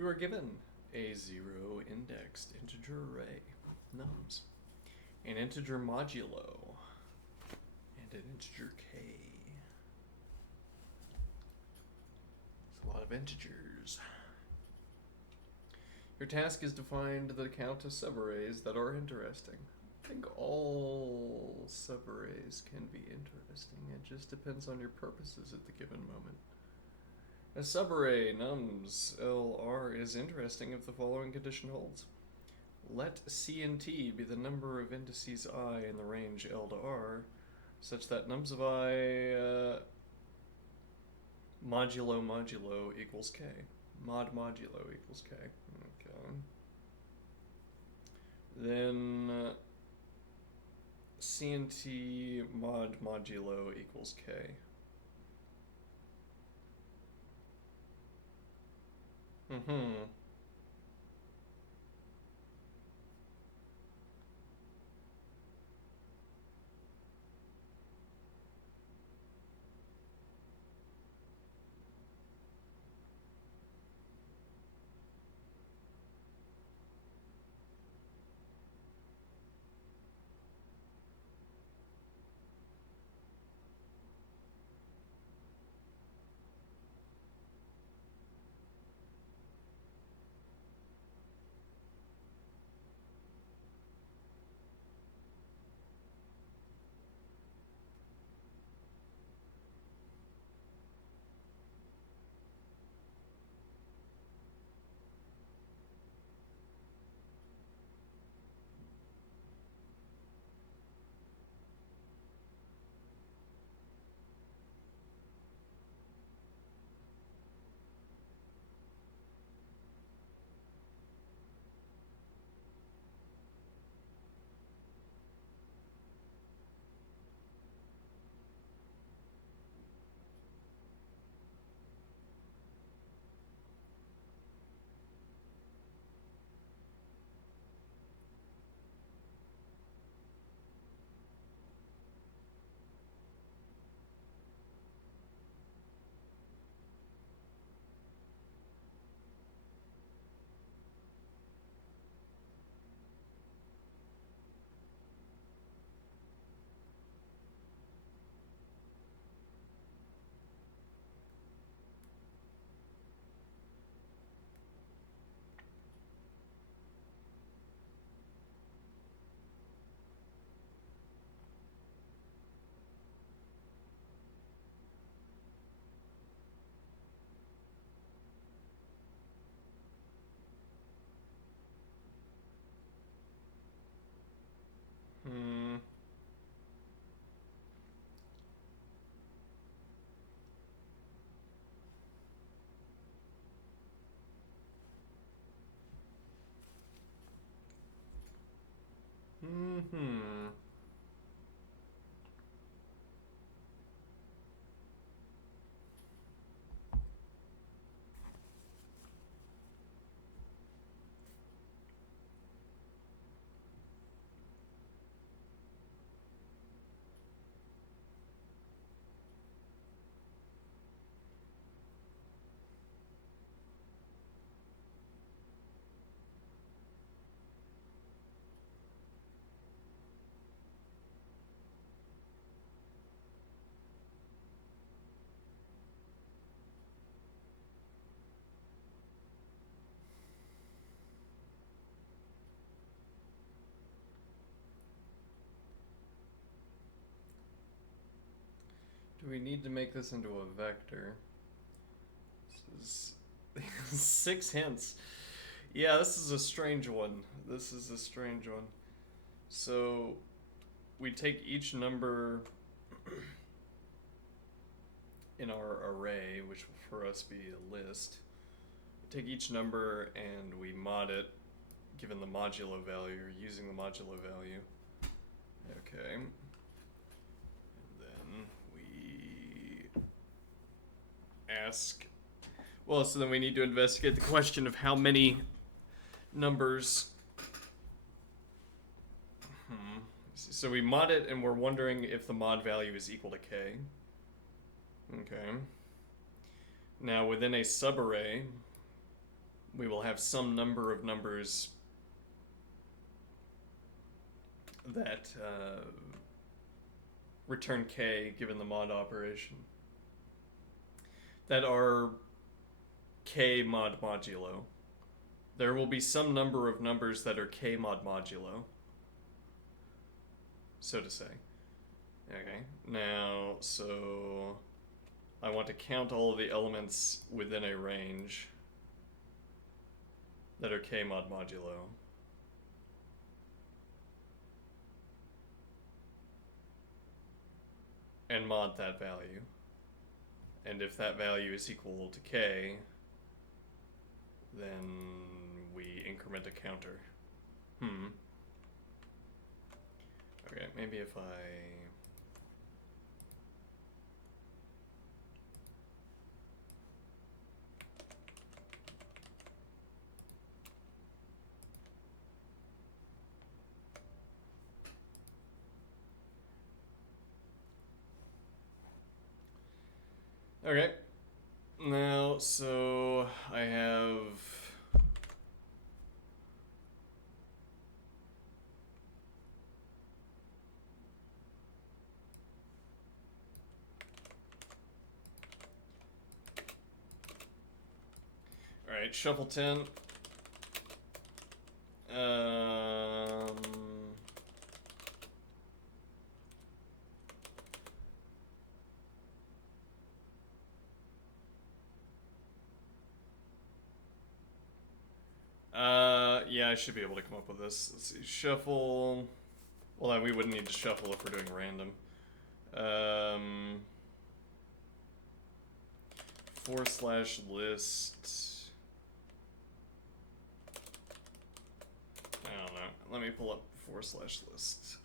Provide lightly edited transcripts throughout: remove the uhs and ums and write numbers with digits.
We were given a zero-indexed integer array, nums, an integer modulo, and an integer k. It's a lot of integers. Your task is to find the count of subarrays that are interesting. I think all subarrays can be interesting. It just depends on your purposes at the given moment. A subarray nums LR is interesting if the following condition holds. Let C and T be the number of indices I in the range L to R, such that nums of I modulo modulo equals K. Mod modulo equals K. Okay. Then C and T mod modulo equals K. Mm-hmm. Hmm. Mm-hmm. Do we need to make this into a vector? This is 6 hints. Yeah, this is a strange one. This is a strange one. So we take each number in our array, which will for us be a list. We take each number and we mod it given the modulo value or using the modulo value. Okay. And then we ask. Well, so then we need to investigate the question of how many numbers. So we mod it and we're wondering if the mod value is equal to k. Okay. Now within a subarray, we will have some number of numbers that return k given the mod operation that are k mod modulo. There will be some number of numbers that are k mod modulo, so to say. Okay, now, so I want to count all of the elements within a range that are k mod modulo. And mod that value. And if that value is equal to k, then we increment a counter. Okay, maybe if I... Okay, now, so I have... Alright, shuffle 10. Yeah, I should be able to come up with this. Let's see, shuffle... Well, we wouldn't need to shuffle if we're doing random. /list. I don't know. Let me pull up /list.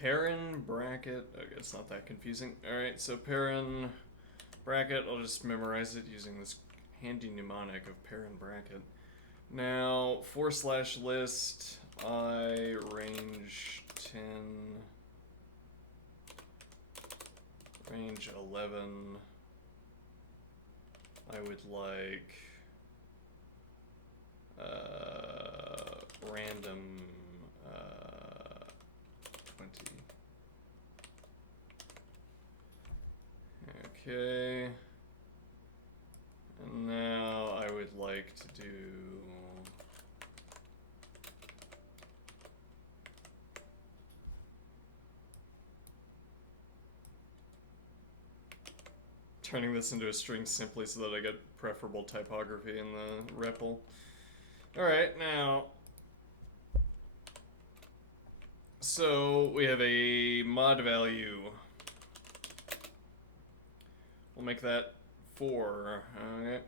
Parent bracket. Okay, it's not that confusing. Alright, so parent bracket, I'll just memorize it using this handy mnemonic of parent bracket. Now, /list, I range 10, range 11. I would like random 20. Okay. And now I would like to do turning this into a string simply so that I get preferable typography in the REPL. Alright, now, so we have a mod value. We'll make that 4. Okay.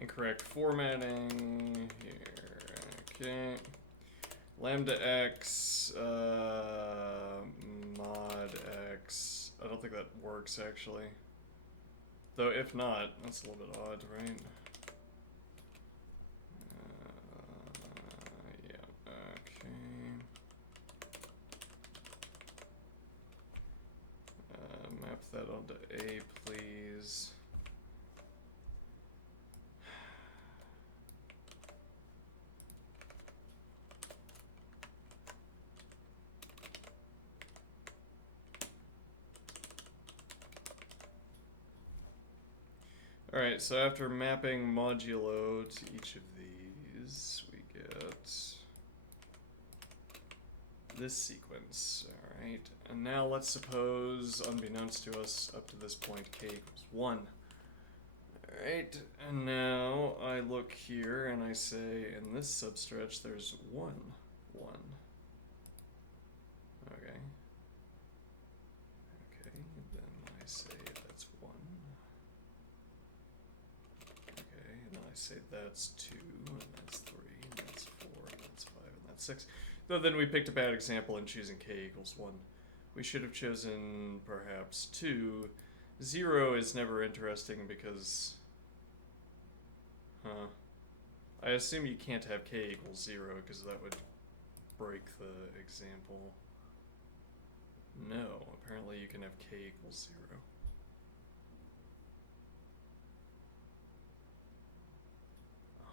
Incorrect formatting here. Okay. Lambda x mod x. I don't think that works actually. Though if not, that's a little bit odd, right? Yeah. Okay. Map that onto A, please. Alright, so after mapping modulo to each of these, we get this sequence. Alright, and now let's suppose, unbeknownst to us up to this point, k equals 1. Alright, and now I look here and I say in this substretch there's 1, 1. Okay. say that's 2, and that's 3, and that's 4, and that's 5, and that's 6. Though then we picked a bad example in choosing k equals 1. We should have chosen perhaps 2. 0 is never interesting because... I assume you can't have k equals 0 because that would break the example. No, apparently you can have k equals 0.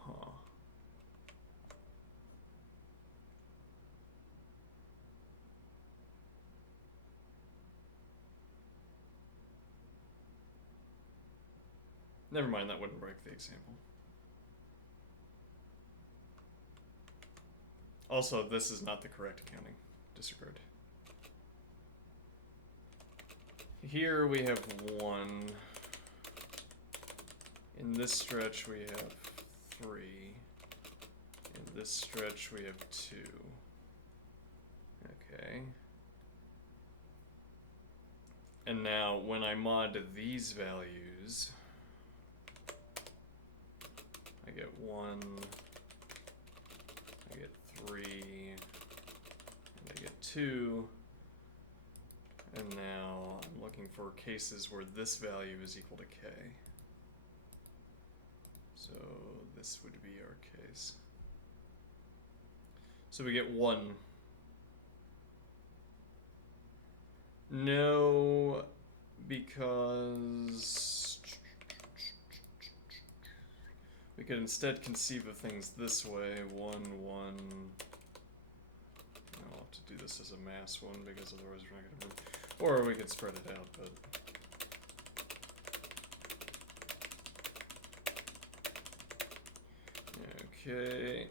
Huh. Never mind, that wouldn't break the example. Also, this is not the correct accounting. Disregard. Here we have 1. In this stretch we have 3. In this stretch we have 2. Okay. And now when I mod these values, I get 1, I get 3, and I get 2. And now I'm looking for cases where this value is equal to k. So this would be our case. So we get 1. No, because we could instead conceive of things this way. 1, 1. I'll have to do this as a mass one because otherwise we're not going to move. Or we could spread it out, but... Okay.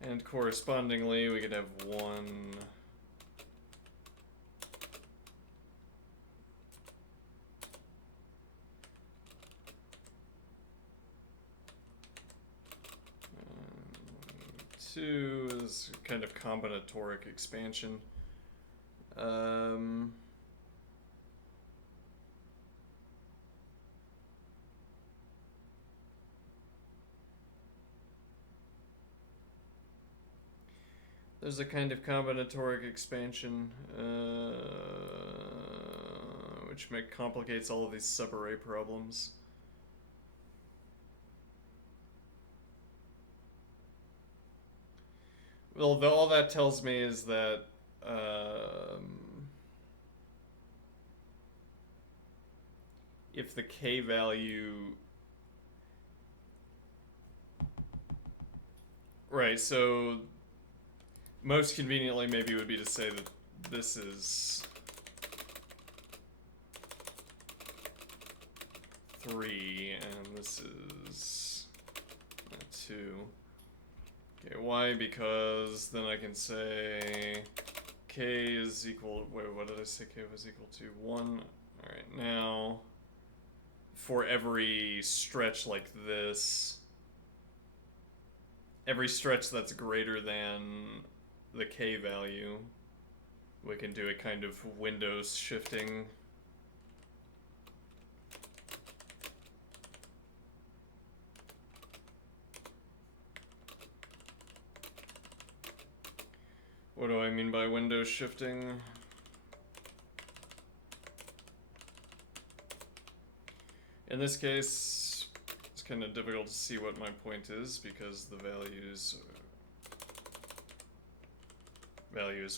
And correspondingly, we could have 1... 2 is kind of combinatoric expansion. There's a kind of combinatoric expansion, which complicates all of these subarray problems. Well, all that tells me is that if the k value... Right, so most conveniently maybe would be to say that this is 3 and this is 2. Okay, why? Because then I can say k is equal... Wait, what did I say k was equal to? 1. Alright, now for every stretch like this, every stretch that's greater than the k value, we can do a kind of Windows shifting. What do I mean by Windows shifting? In this case, it's kind of difficult to see what my point is because the value is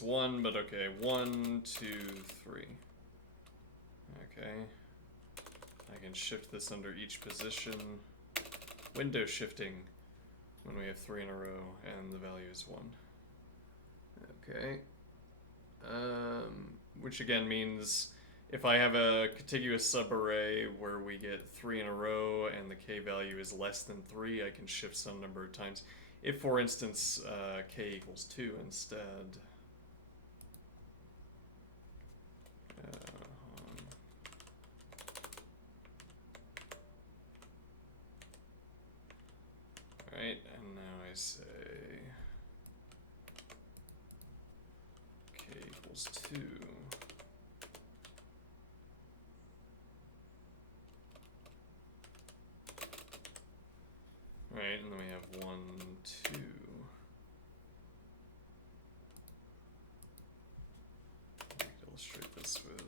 1, but okay, 1, 2, 3. Okay. I can shift this under each position. Window shifting when we have 3 in a row and the value is 1. Okay. Which again means if I have a contiguous subarray where we get 3 in a row and the k value is less than 3, I can shift some number of times. If, for instance, k equals 2 instead. Alright, and now I say k equals 2. illustrate this with.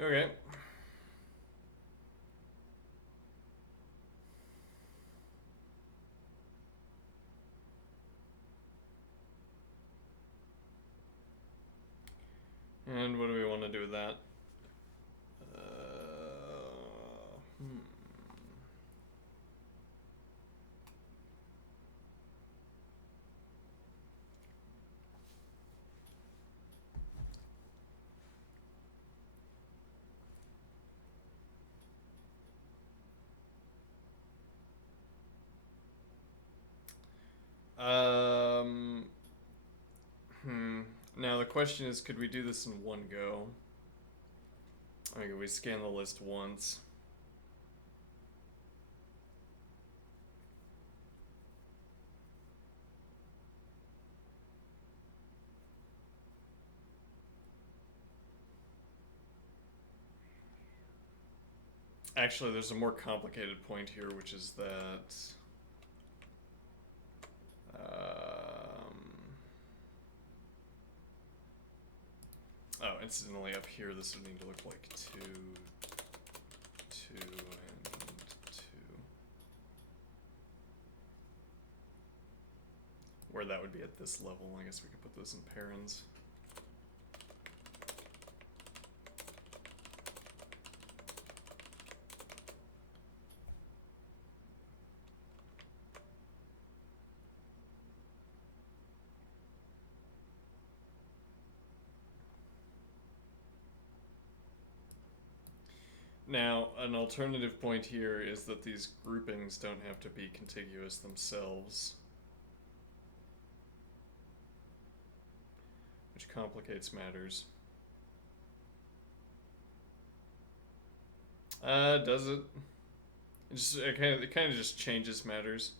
Okay. And what do we want to do with that? Now the question is, could we do this in one go? Okay, we scan the list once. Actually, there's a more complicated point here, which is that oh, incidentally, up here, this would need to look like 2, 2, and 2. Where that would be at this level, I guess we could put those in parens. Now, an alternative point here is that these groupings don't have to be contiguous themselves, which complicates matters. Does it? It kind of just changes matters.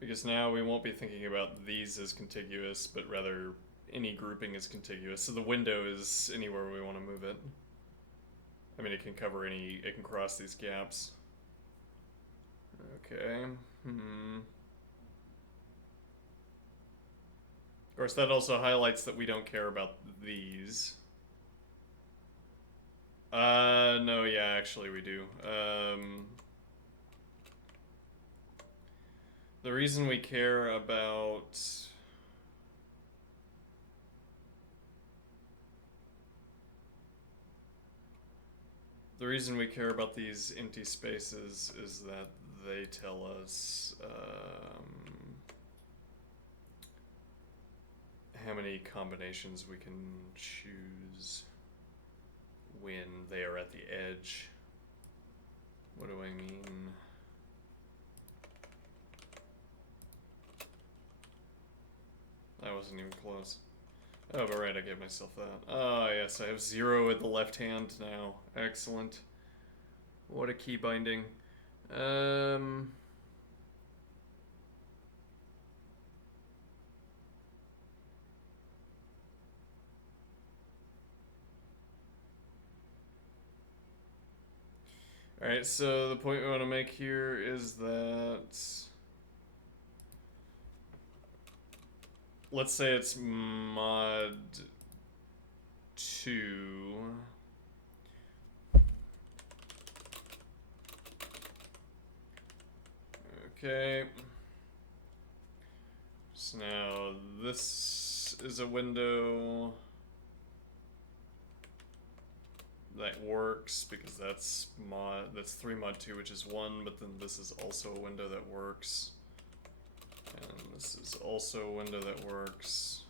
Because now we won't be thinking about these as contiguous, but rather any grouping is contiguous. So the window is anywhere we want to move it. I mean, it can cover it can cross these gaps. Okay. Of course, that also highlights that we don't care about these. No, yeah, actually we do. The reason we care about... The reason we care about these empty spaces is that they tell us how many combinations we can choose when they are at the edge. What do I mean? That wasn't even close. Oh, but right, I gave myself that. Oh, yes, I have 0 at the left hand now. Excellent. What a key binding. Alright, so the point we want to make here is that... Let's say it's mod 2. Okay. So now this is a window that works because that's 3 mod 2, which is 1, but then this is also a window that works. And this is also a window that works.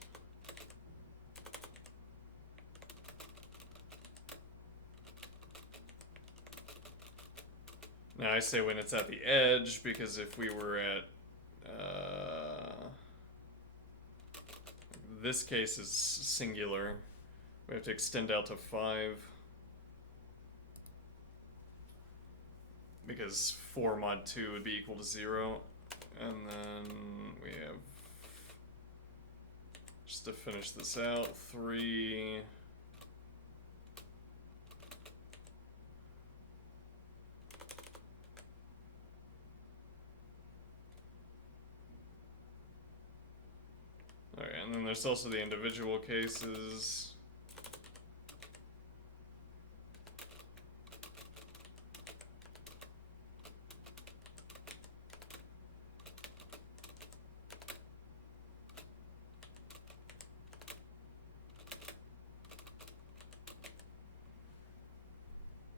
Now I say when it's at the edge, because if we were at... this case is singular. We have to extend out to 5. Because 4 mod 2 would be equal to 0. And then we have, just to finish this out, 3 And then there's also the individual cases.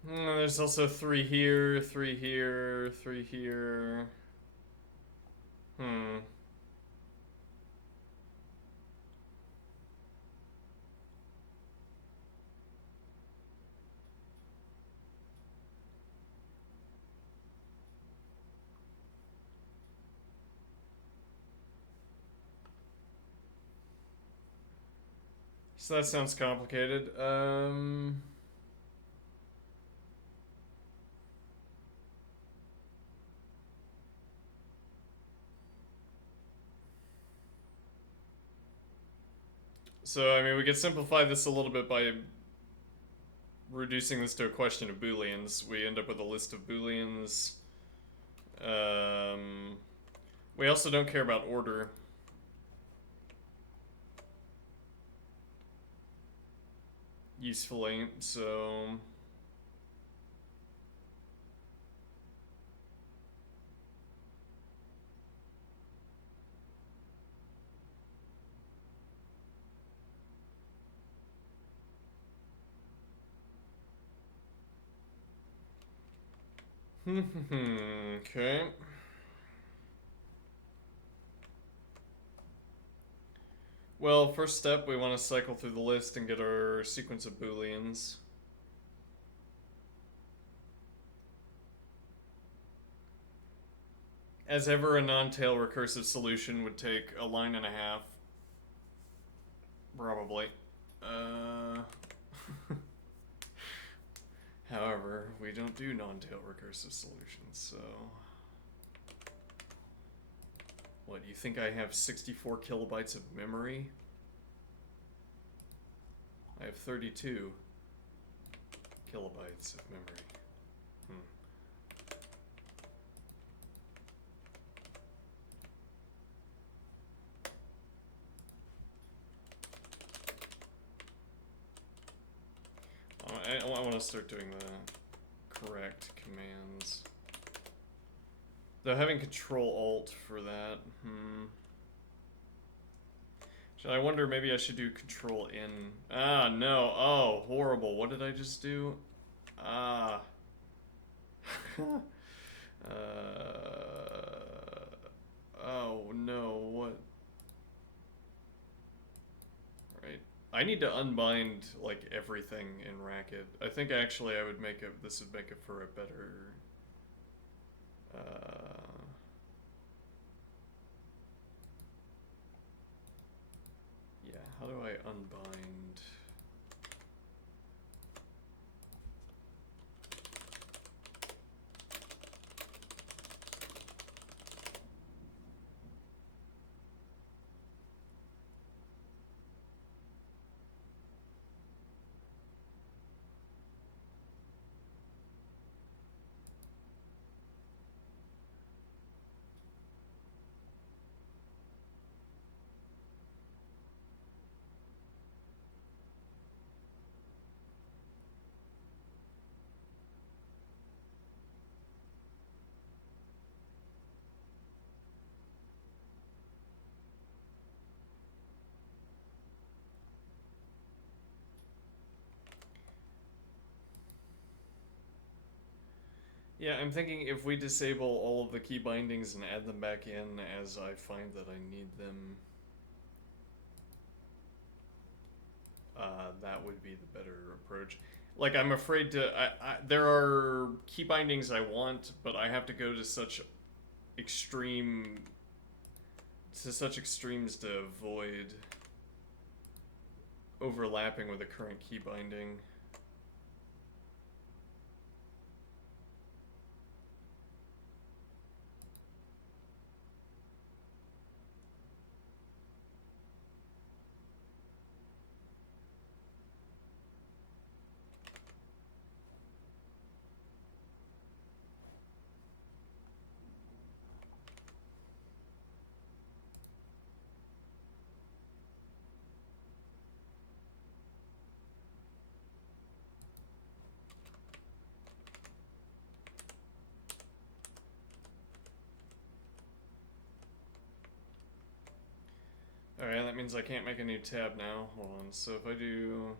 And there's also 3 here, 3 here, 3 here. So that sounds complicated. So, I mean, we could simplify this a little bit by reducing this to a question of booleans. We end up with a list of booleans. We also don't care about order. Useful ain't, so... Okay. Well, first step, we want to cycle through the list and get our sequence of booleans. As ever, a non-tail recursive solution would take a line and a half. Probably. However, we don't do non-tail recursive solutions, so... What, you think I have 64 kilobytes of memory? I have 32 kilobytes of memory. I want to start doing the correct commands. Though having Control-Alt for that, I wonder, maybe I should do Control-N. Ah, no. Oh, horrible. What did I just do? Ah. Oh, no. What? Right. I need to unbind, like, everything in Racket. I think, actually, I would make it... This would make it for a better... Yeah, how do I unbind? Yeah, I'm thinking if we disable all of the key bindings and add them back in as I find that I need them, that would be the better approach. Like, I'm afraid to... there are key bindings I want, but I have to go to such extreme... to such extremes to avoid overlapping with the current key binding. Alright, that means I can't make a new tab now. Hold on. So if I do...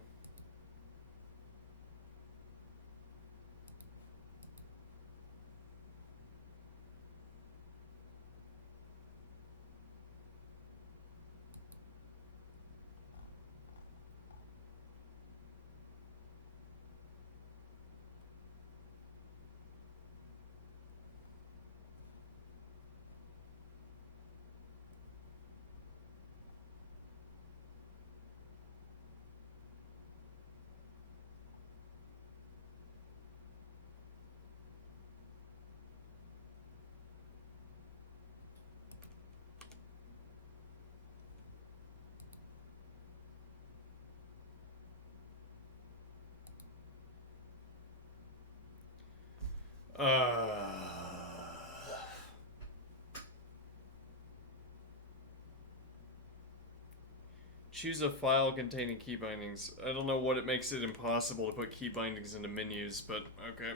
Choose a file containing key bindings. I don't know what it makes it impossible to put key bindings into menus, but okay.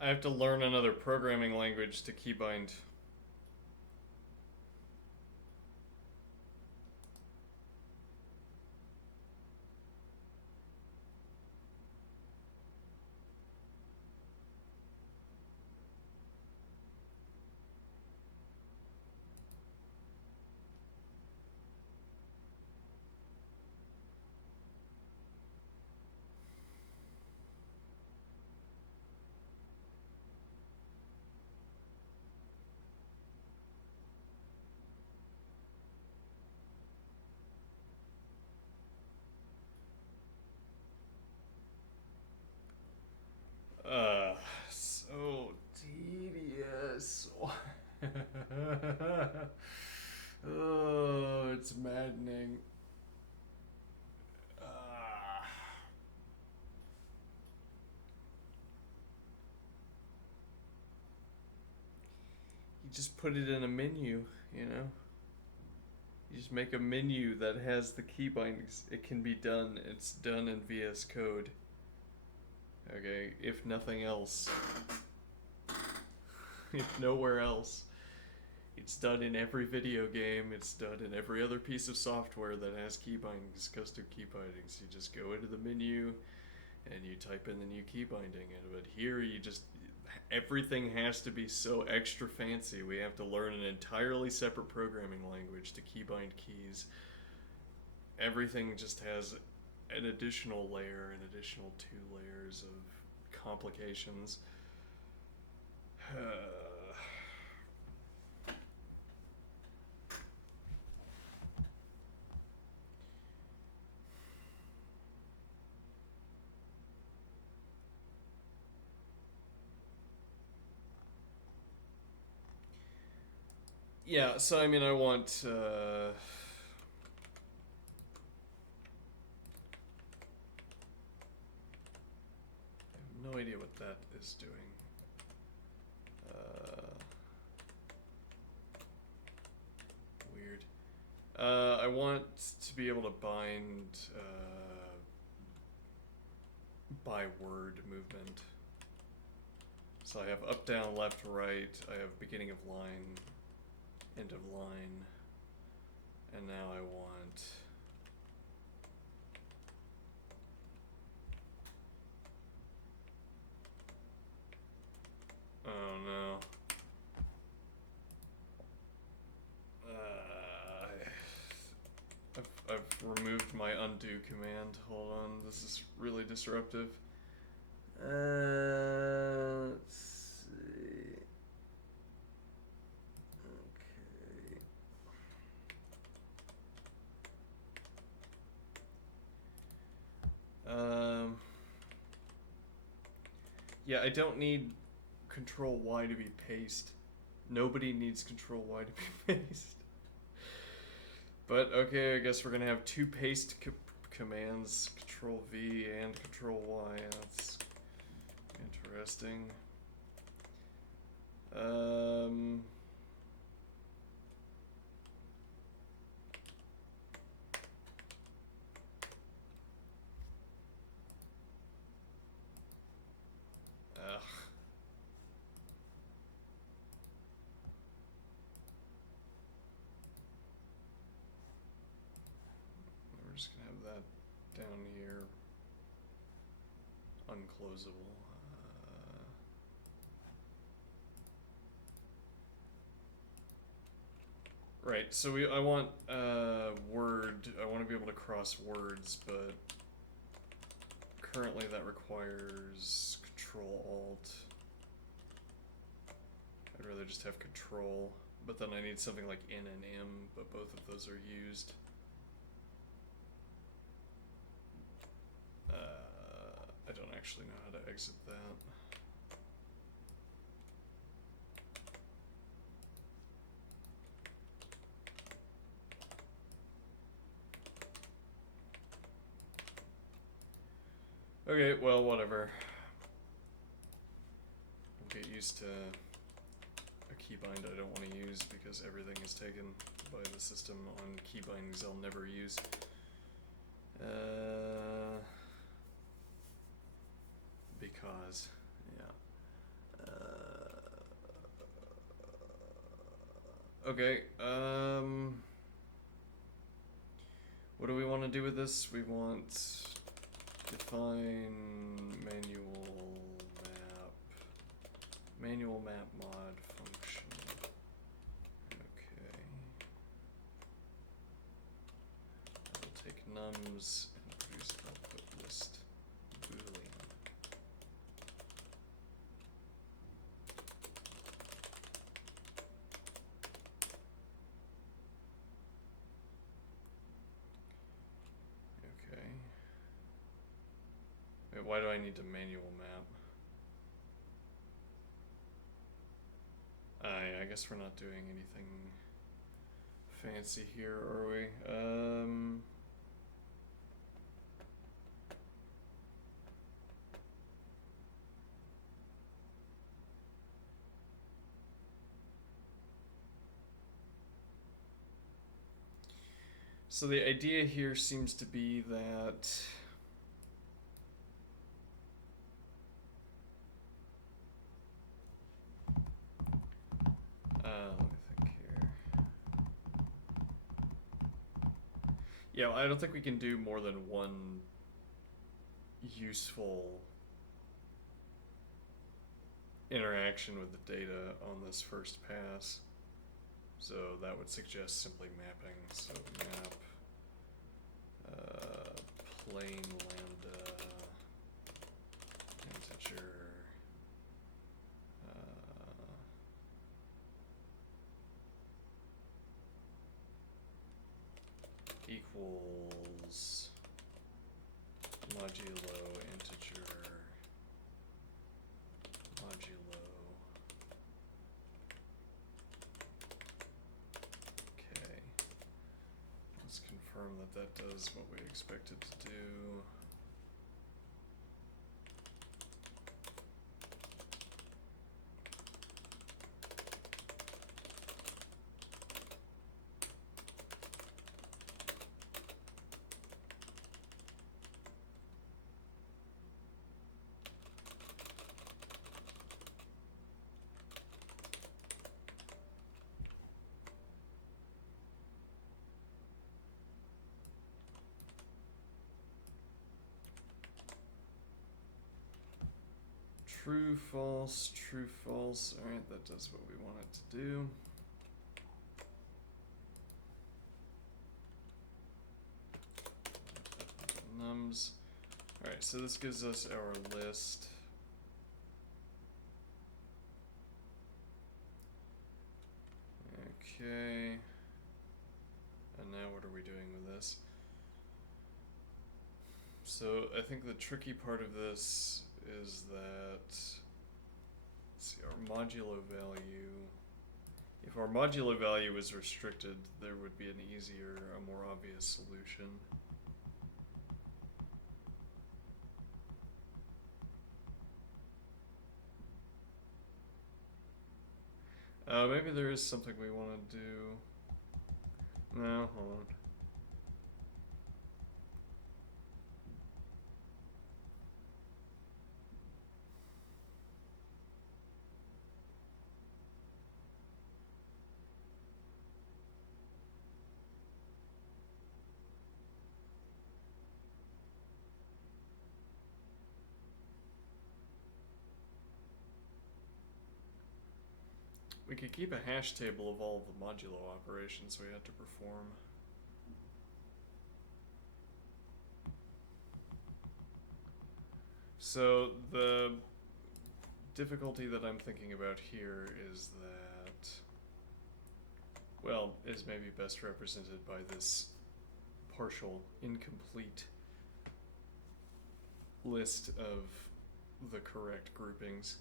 I have to learn another programming language to keybind. So tedious. Oh, it's maddening. You just put it in a menu, you know? You just make a menu that has the key bindings. It can be done. It's done in VS Code. Okay, if nothing else. If nowhere else. It's done in every video game. It's done in every other piece of software that has key bindings, custom key bindings. You just go into the menu and you type in the new key binding. But here you just, everything has to be so extra fancy. We have to learn an entirely separate programming language to keybind keys. Everything just has an additional layer, an additional 2 layers of complications. Yeah, so I mean, I want no idea what that is doing. Weird. I want to be able to bind by word movement. So I have up, down, left, right. I have beginning of line, end of line, and now I want oh no. I've removed my undo command. Hold on, this is really disruptive. Let's see. Okay. Yeah, I don't need Control Y to be paste. Nobody needs Control Y to be paste. But okay, I guess we're gonna have two paste commands, Control V and Control Y. That's interesting. We're just gonna have that down here, unclosable. Right, so I want word, I want to be able to cross words, but currently that requires Control Alt. I'd rather just have Control, but then I need something like N and M, but both of those are used. I don't actually know how to exit that. Okay, well, whatever. We'll get used to a keybind I don't want to use because everything is taken by the system on keybindings I'll never use. Because, yeah. Okay, what do we want to do with this? We want define manual map mod function. Okay. I will take nums and produce output list boolean. Okay. Wait, why do I need to manual map? I guess we're not doing anything fancy here, are we? So the idea here seems to be that let me think here. Yeah, I don't think we can do more than one useful interaction with the data on this first pass. So that would suggest simply mapping. So map plain lambda integer equals modulo integer modulo. Okay. Let's confirm that that does what we expect it to do. True, false, true, false. Alright, that does what we want it to do. Nums. Alright, so this gives us our list. Okay. And now what are we doing with this? So I think the tricky part of this is that, let's see, our modulo value, if our modulo value is restricted, there would be an easier, a more obvious solution. Maybe there is something we want to do. No, hold on. We could keep a hash table of all of the modulo operations we had to perform. So the difficulty that I'm thinking about here is that, well, is maybe best represented by this partial, incomplete list of the correct groupings.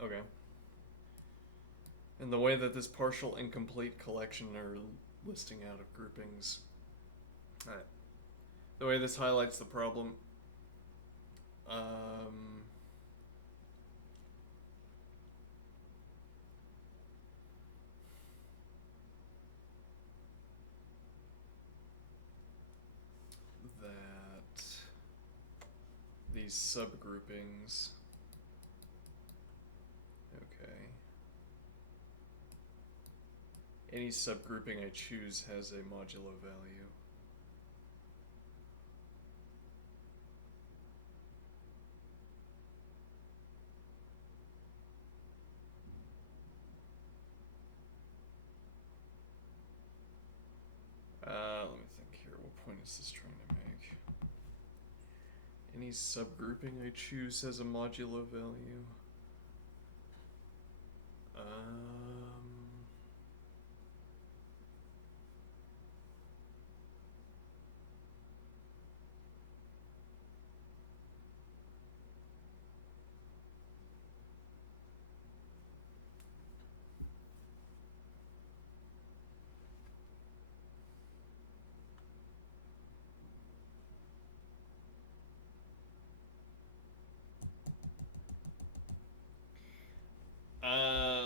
Okay. And the way that this partial incomplete collection or listing out of groupings, alright, the way this highlights the problem, that these subgroupings, okay, any subgrouping I choose has a modulo value. Let me think here. What point is this trying to make? Any subgrouping I choose has a modulo value.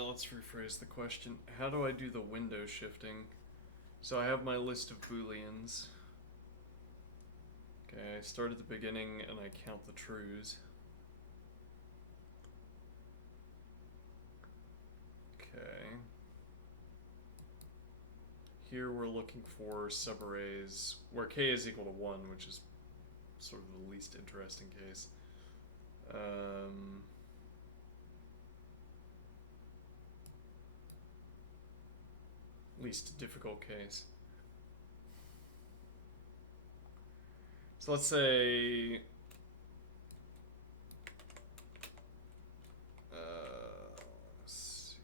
Let's rephrase the question. How do I do the window shifting? So I have my list of booleans. Okay, I start at the beginning and I count the trues. Okay. Here we're looking for subarrays where k is equal to 1, which is sort of the least interesting case. Least difficult case. So let's say let's see.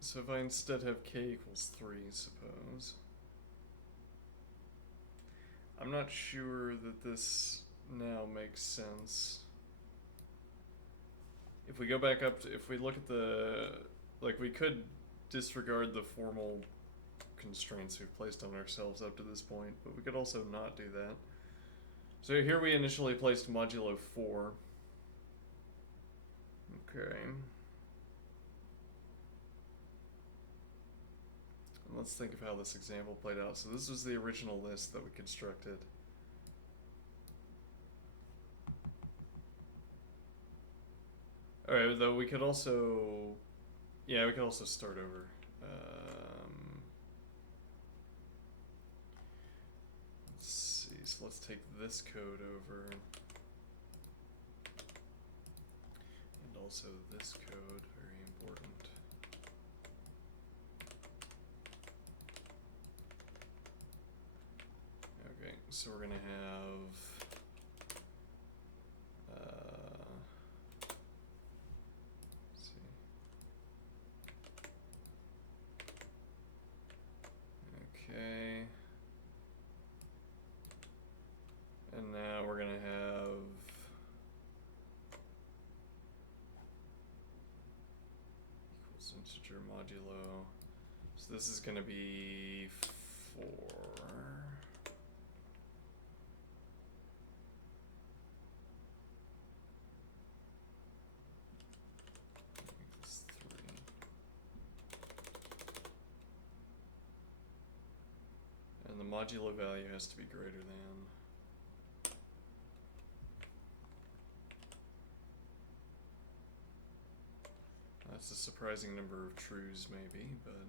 So if I instead have k equals 3, suppose. I'm not sure that this now makes sense. If we go back up to, if we look at the, like, we could disregard the formal constraints we've placed on ourselves up to this point, but we could also not do that. So here we initially placed modulo 4. Okay. And let's think of how this example played out. So this was the original list that we constructed. Alright, though we could also, yeah, we could also start over. Let's see, so let's take this code over. And also this code, very important. Okay, so we're gonna have let's see. Okay. And now we're gonna have equals integer modulo. So this is gonna be 4. Make this 3. And the modulo value has to be greater than. That's a surprising number of trues, maybe, but.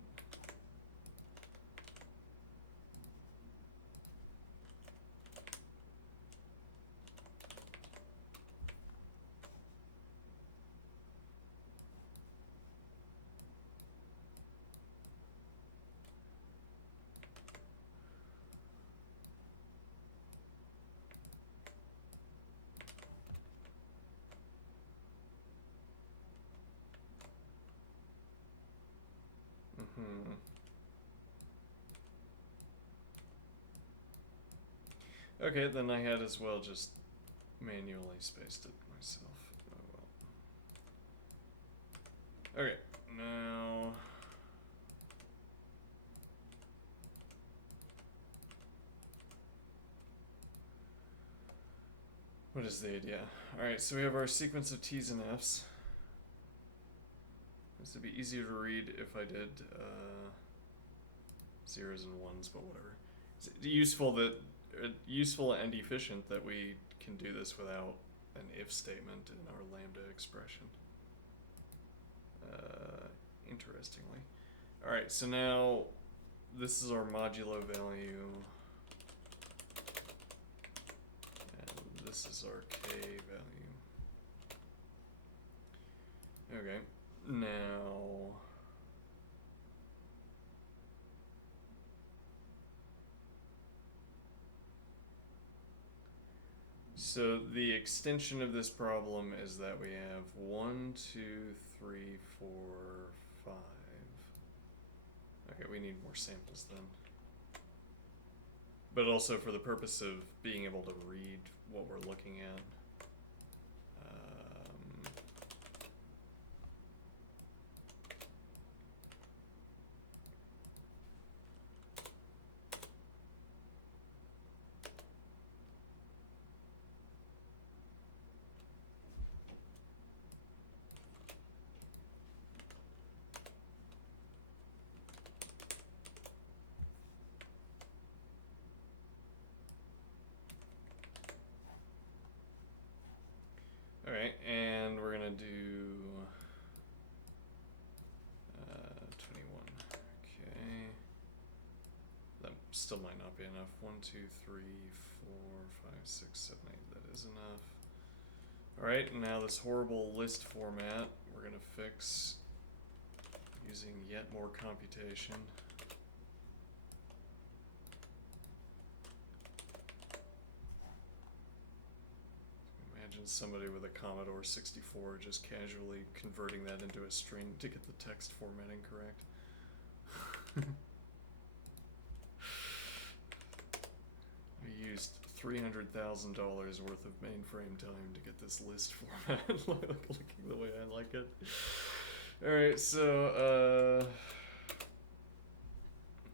Okay, then I had as well just manually spaced it myself. Oh well. Okay, now. What is the idea? Alright, so we have our sequence of T's and F's. This would be easier to read if I did zeros and ones, but whatever. It's useful and efficient that we can do this without an if statement in our lambda expression. Interestingly. Alright, so now this is our modulo value. And this is our k value. Okay, now. So the extension of this problem is that we have 1, 2, 3, 4, 5. Okay, we need more samples then. But also for the purpose of being able to read what we're looking at. Alright, and we're gonna do 21. Okay. That still might not be enough. 1, 2, 3, 4, 5, 6, 7, 8. That is enough. Alright, now this horrible list format we're gonna fix using yet more computation. Imagine somebody with a Commodore 64 just casually converting that into a string to get the text formatting correct. We used $300,000 worth of mainframe time to get this list format looking the way I like it. Alright, so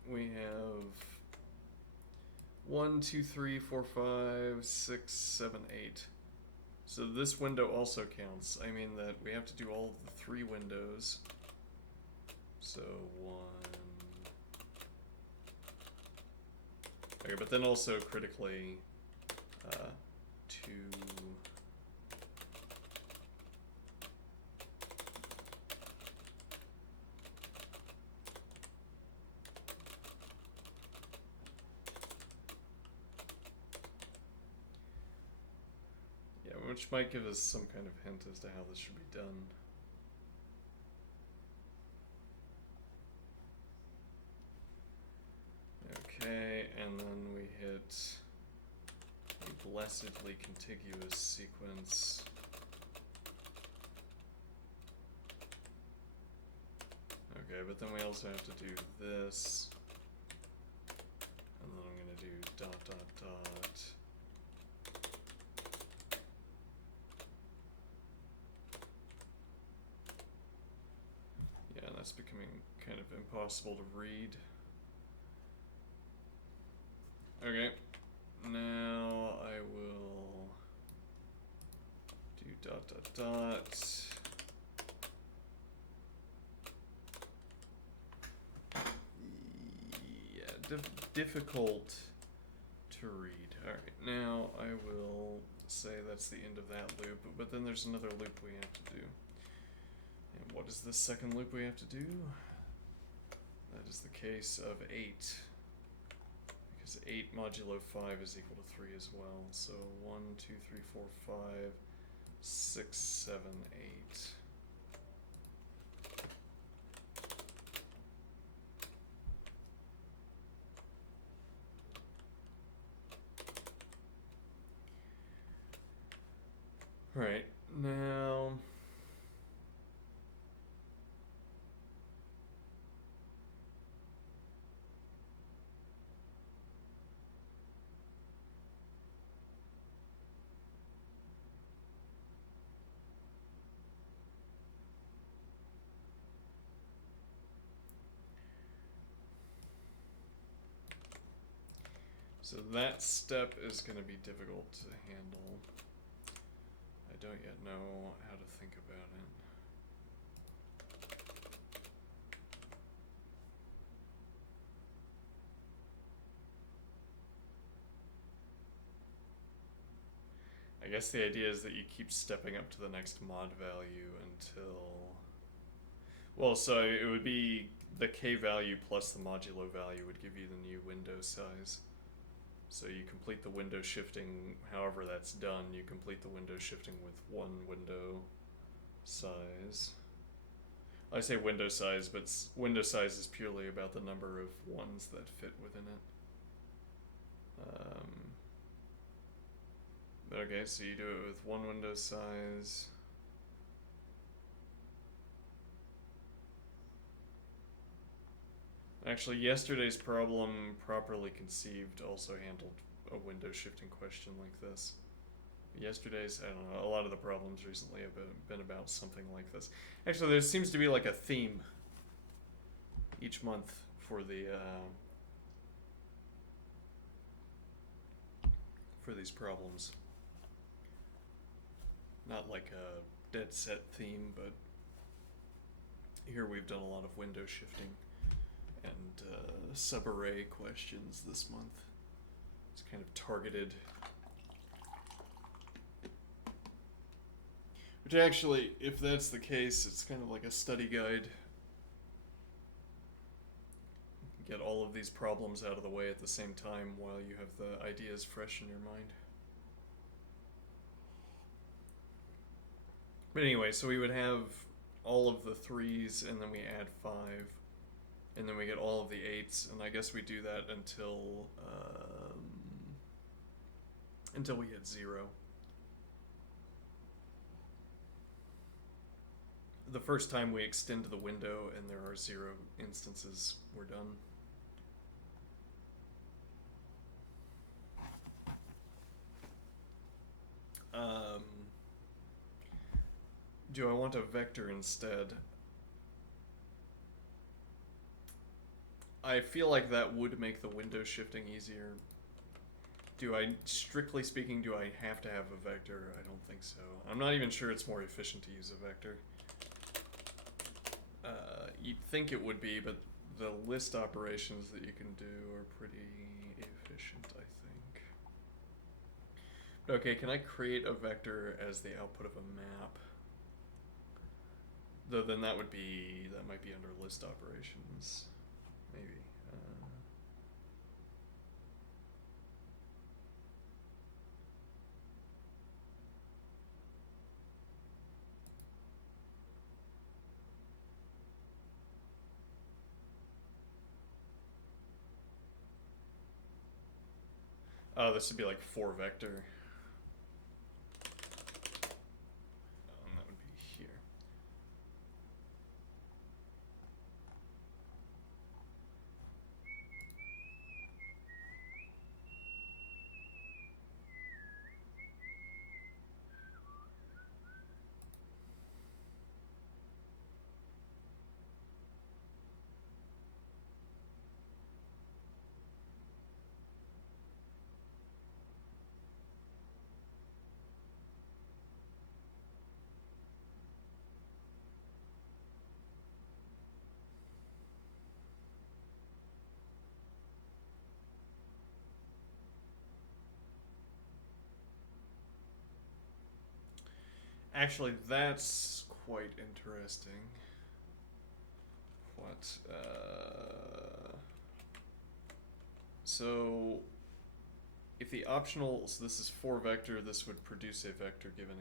we have 1, 2, 3, 4, 5, 6, 7, 8. So this window also counts. I mean that we have to do all of the 3 windows. So 1. Okay, but then also critically 2. Yeah, which might give us some kind of hint as to how this should be done. Okay, and then we hit a blessedly contiguous sequence. Okay, but then we also have to do this. And then I'm going to do dot dot dot. Yeah, that's becoming kind of impossible to read. Okay, now I will do dot dot dot. Yeah, difficult to read. Alright, now I will say that's the end of that loop, but then there's another loop we have to do. And what is the second loop we have to do? That is the case of 8. Because 8 modulo 5 is equal to 3 as well. So 1, 2, 3, 4, 5, 6, 7, 8. Right, now so that step is going to be difficult to handle. I don't yet know how to think about it. I guess the idea is that you keep stepping up to the next mod value until... Well, so it would be the k value plus the modulo value would give you the new window size. So you complete the window shifting, however that's done, you complete the window shifting with 1 window size. I say window size, but window size is purely about the number of ones that fit within it. But okay, so you do it with 1 window size. Actually, yesterday's problem, properly conceived, also handled a window shifting question like this. Yesterday's, I don't know, a lot of the problems recently have been about something like this. Actually, there seems to be like a theme each month for the for these problems. Not like a dead set theme, but here we've done a lot of window shifting and subarray questions this month. It's kind of targeted. Which actually, if that's the case, it's kind of like a study guide. Get all of these problems out of the way at the same time while you have the ideas fresh in your mind. But anyway, so we would have all of the 3s, and then we add 5. And then we get all of the 8s, and I guess we do that until we hit 0. The first time we extend the window and there are 0 instances, we're done. Do I want a vector instead? I feel like that would make the window shifting easier. Strictly speaking, do I have to have a vector? I don't think so. I'm not even sure it's more efficient to use a vector. You'd think it would be, but the list operations that you can do are pretty efficient, I think. Okay, can I create a vector as the output of a map? Though then that might be under list operations, maybe. Oh, this would be like 4 vector. That would be here. Actually, that's quite interesting. What? So, if the optional, so this is 4 vector, this would produce a vector given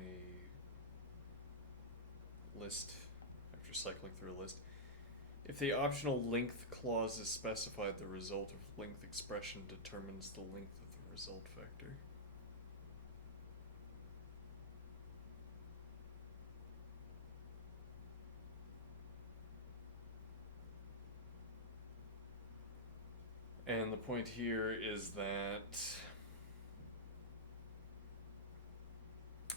a list after cycling through a list. If the optional length clause is specified, the result of length expression determines the length of the result vector. And the point here is that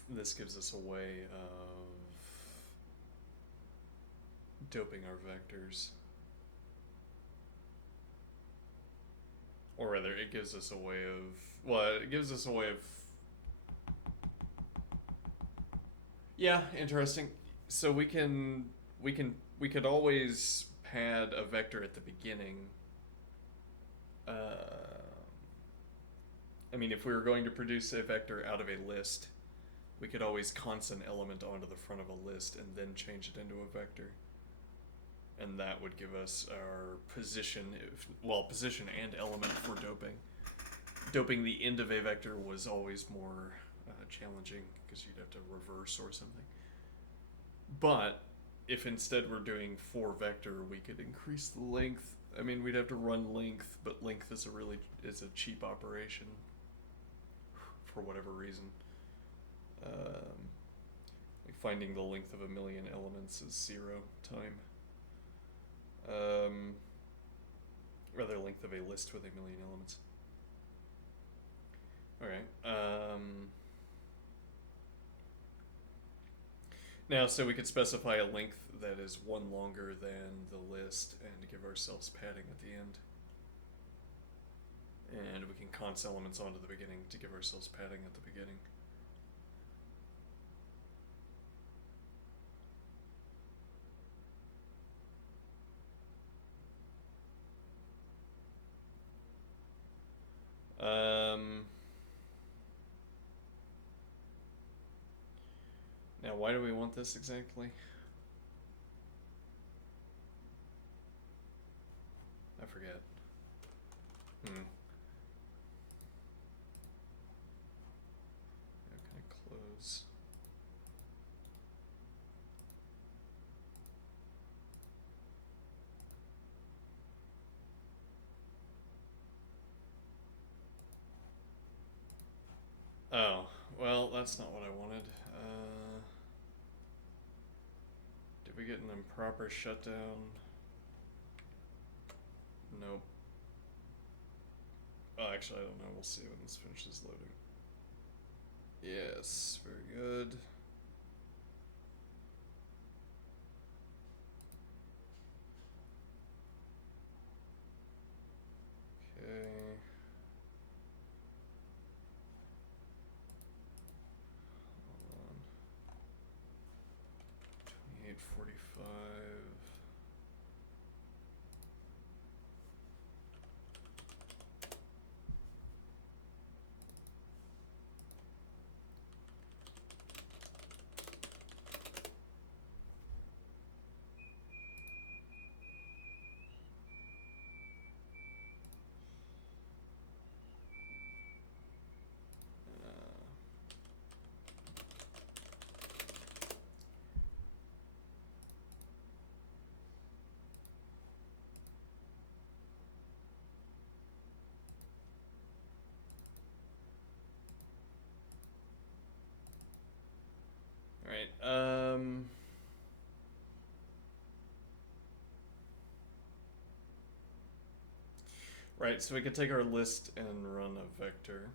this gives us a way of doping our vectors. Or rather, it gives us a way of, yeah, interesting. So we could always pad a vector at the beginning. I mean, if we were going to produce a vector out of a list, we could always const an element onto the front of a list and then change it into a vector. And that would give us our position, position and element for doping. Doping the end of a vector was always more challenging because you'd have to reverse or something. But if instead we're doing 4 vector, we could increase the length. I mean, we'd have to run length, but length is a cheap operation for whatever reason. Like finding the length of 1,000,000 elements is 0 time. Rather, length of a list with 1,000,000 elements. Alright. Now, so we could specify a length that is 1 longer than the list and give ourselves padding at the end. And we can const elements onto the beginning to give ourselves padding at the beginning. Now, why do we want this exactly? I forget. How can I close? Oh, well, that's not what I wanted. Did we get an improper shutdown? Nope. Oh, actually, I don't know. We'll see when this finishes loading. Yes, very good. Alright, right, so we could take our list and run a vector.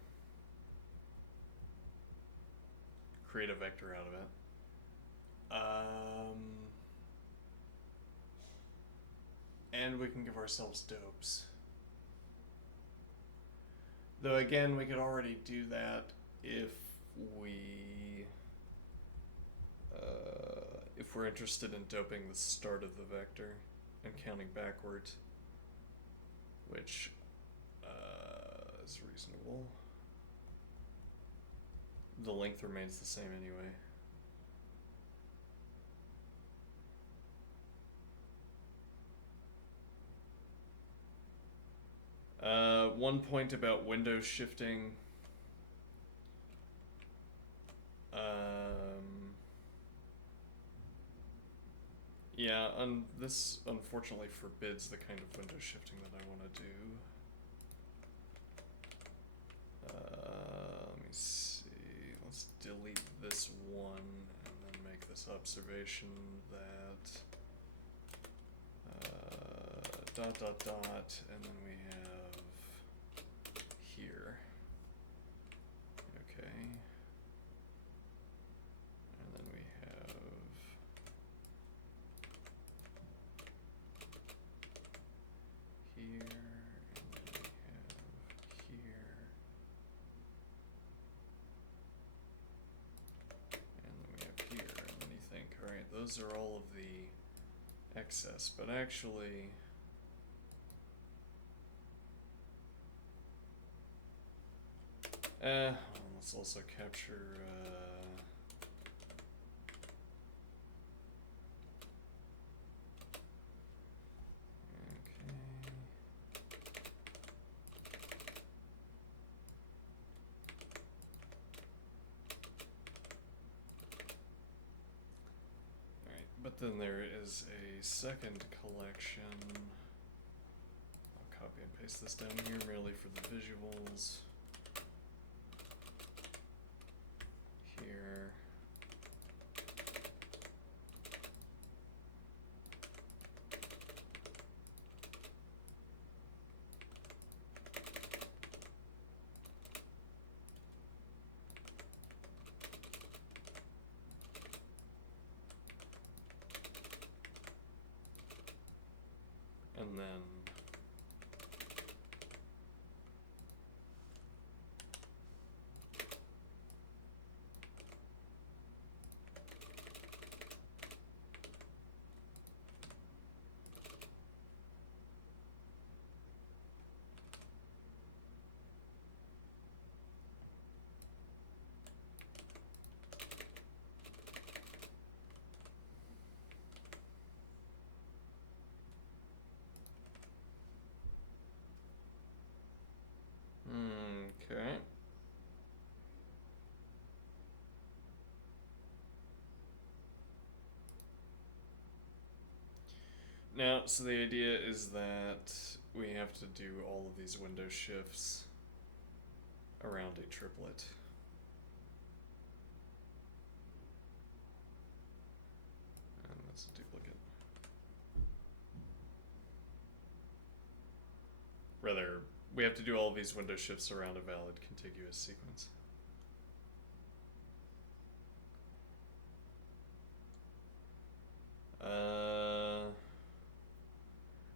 Create a vector out of it. And we can give ourselves dopes. Though again, we could already do that if we're interested in doping the start of the vector and counting backwards, which is reasonable. The length remains the same anyway. One point about window shifting. Yeah, this unfortunately forbids the kind of window shifting that I want to do. Let me see. Let's delete this one and then make this observation that dot dot dot, and then we have here. Okay. And then we have here, and then we have here, and then we have here, and then you think, alright, those are all of the excess, but actually let's also capture but then there is a second collection. I'll copy and paste this down here merely for the visuals. Here. And then okay. Now, so the idea is that we have to do all of these window shifts around a triplet. And that's a duplicate. Rather, we have to do all of these window shifts around a valid contiguous sequence.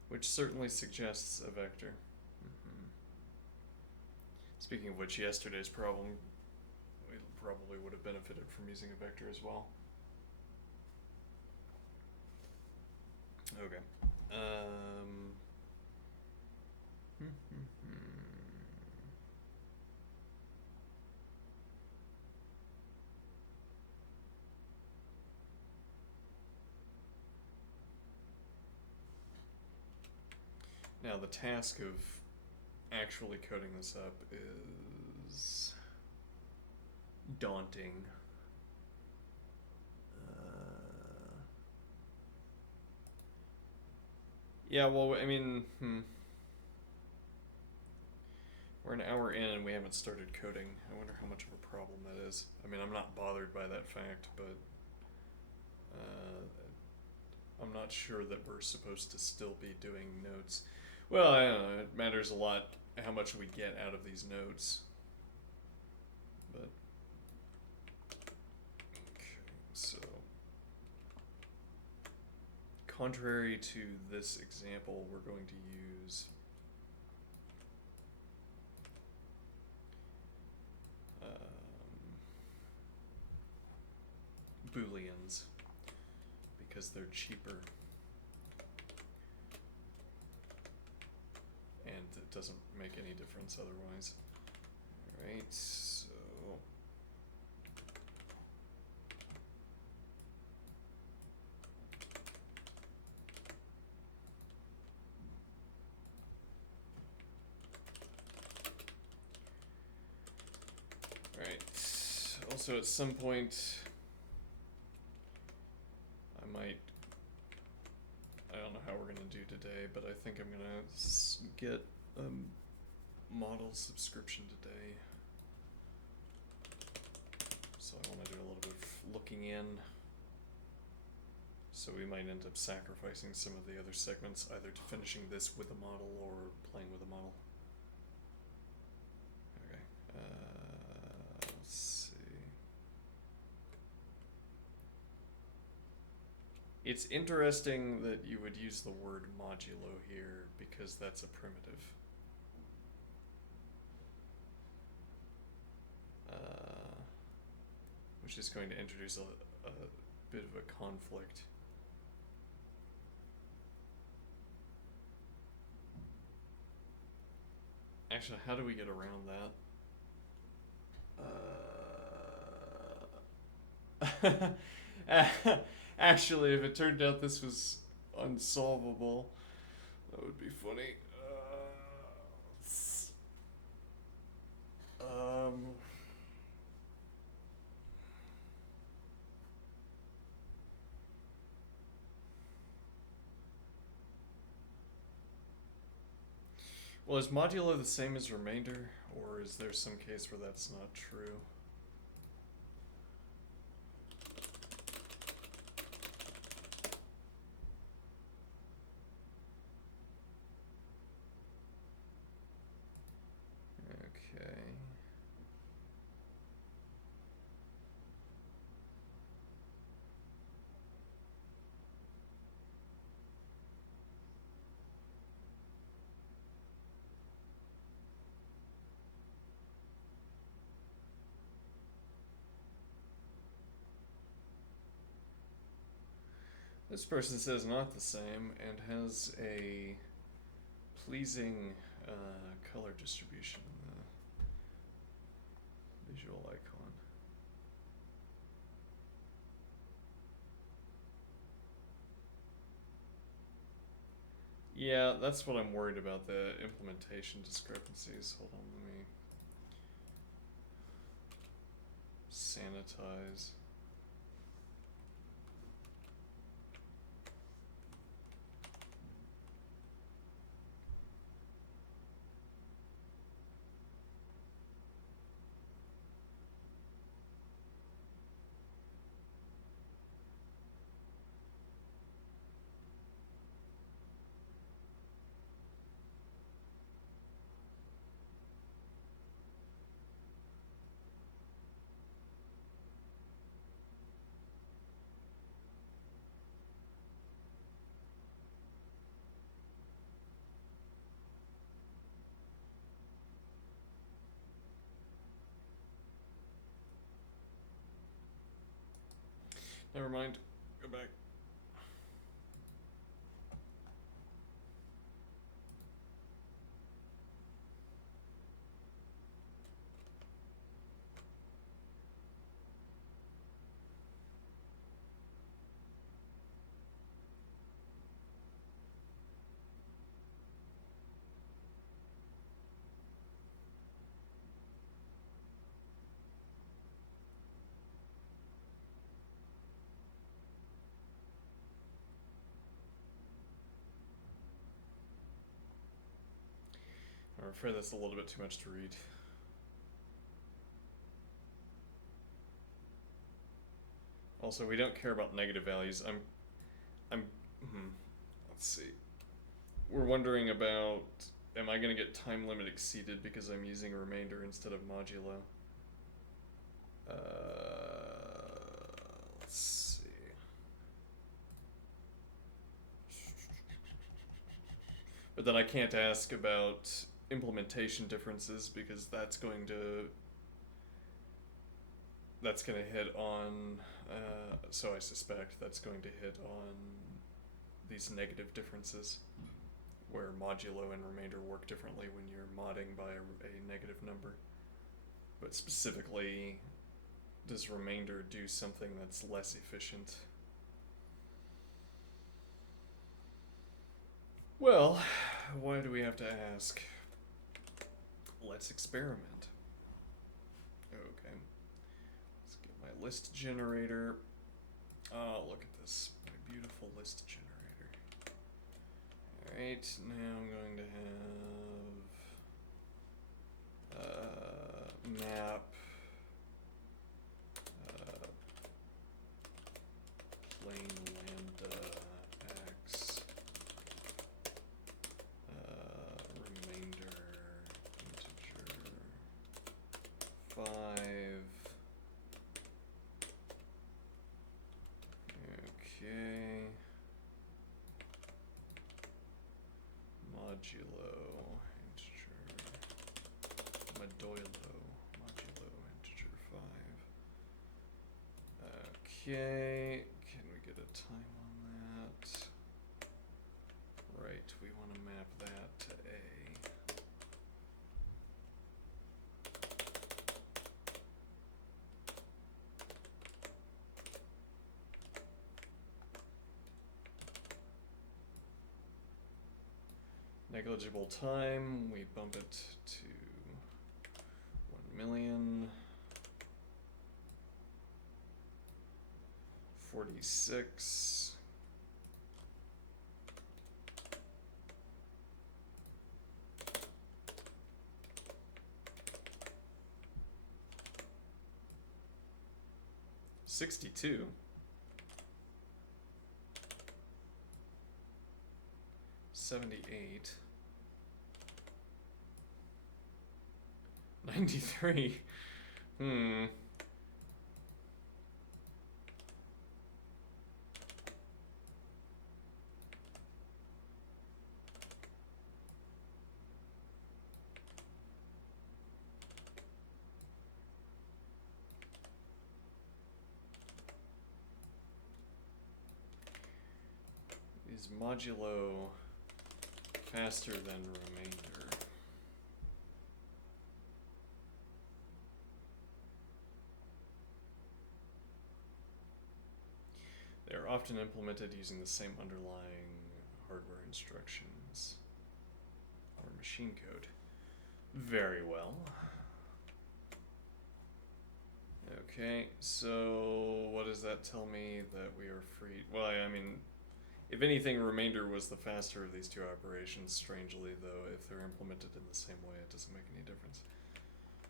Which certainly suggests a vector. Speaking of which, yesterday's problem, we probably would have benefited from using a vector as well. Okay. Now the task of actually coding this up is daunting. Yeah, well, I mean, we're an hour in and we haven't started coding. I wonder how much of a problem that is. I mean, I'm not bothered by that fact, but I'm not sure that we're supposed to still be doing notes. Well, I don't know. It matters a lot how much we get out of these notes. But okay, so contrary to this example, we're going to use Booleans because they're cheaper and it doesn't make any difference otherwise. Alright, so alright. Also at some point I don't know how we're gonna do today, but I think I'm gonna get a model subscription today. So I want to do a little bit of looking in. So we might end up sacrificing some of the other segments, either to finishing this with a model or playing with a model. Okay, let's see. It's interesting that you would use the word modulo here because that's a primitive. Which is going to introduce a bit of a conflict. Actually, how do we get around that? Actually, if it turned out this was unsolvable, that would be funny. Well, is modulo the same as remainder, or is there some case where that's not true? Okay. This person says not the same and has a pleasing color distribution in the visual icon. Yeah, that's what I'm worried about, the implementation discrepancies. Hold on, let me sanitize. Never mind. Go back. I'm afraid that's a little bit too much to read. Also, we don't care about negative values. Let's see. We're wondering about, am I going to get time limit exceeded because I'm using a remainder instead of modulo? Let's see. But then I can't ask about implementation differences because that's going to hit on, so I suspect that's going to hit on these negative differences where modulo and remainder work differently when you're modding by a negative number. But specifically, does remainder do something that's less efficient? Well, why do we have to ask? Let's experiment. Okay. Let's get my list generator. Oh, look at this. My beautiful list generator. Alright, now I'm going to have map plain lambda x remainder integer 5. Okay. Modulo integer modulo integer 5. Okay, can we get a time on that? Right, we want to map that to A. Negligible time, we bump it to 1,000,000. 46. $62. 78. 93. Is modulo faster than remainder? They are often implemented using the same underlying hardware instructions or machine code. Very well. Okay, so what does that tell me? That we are free? Well, I mean, if anything, remainder was the faster of these two operations. Strangely, though, if they're implemented in the same way, it doesn't make any difference.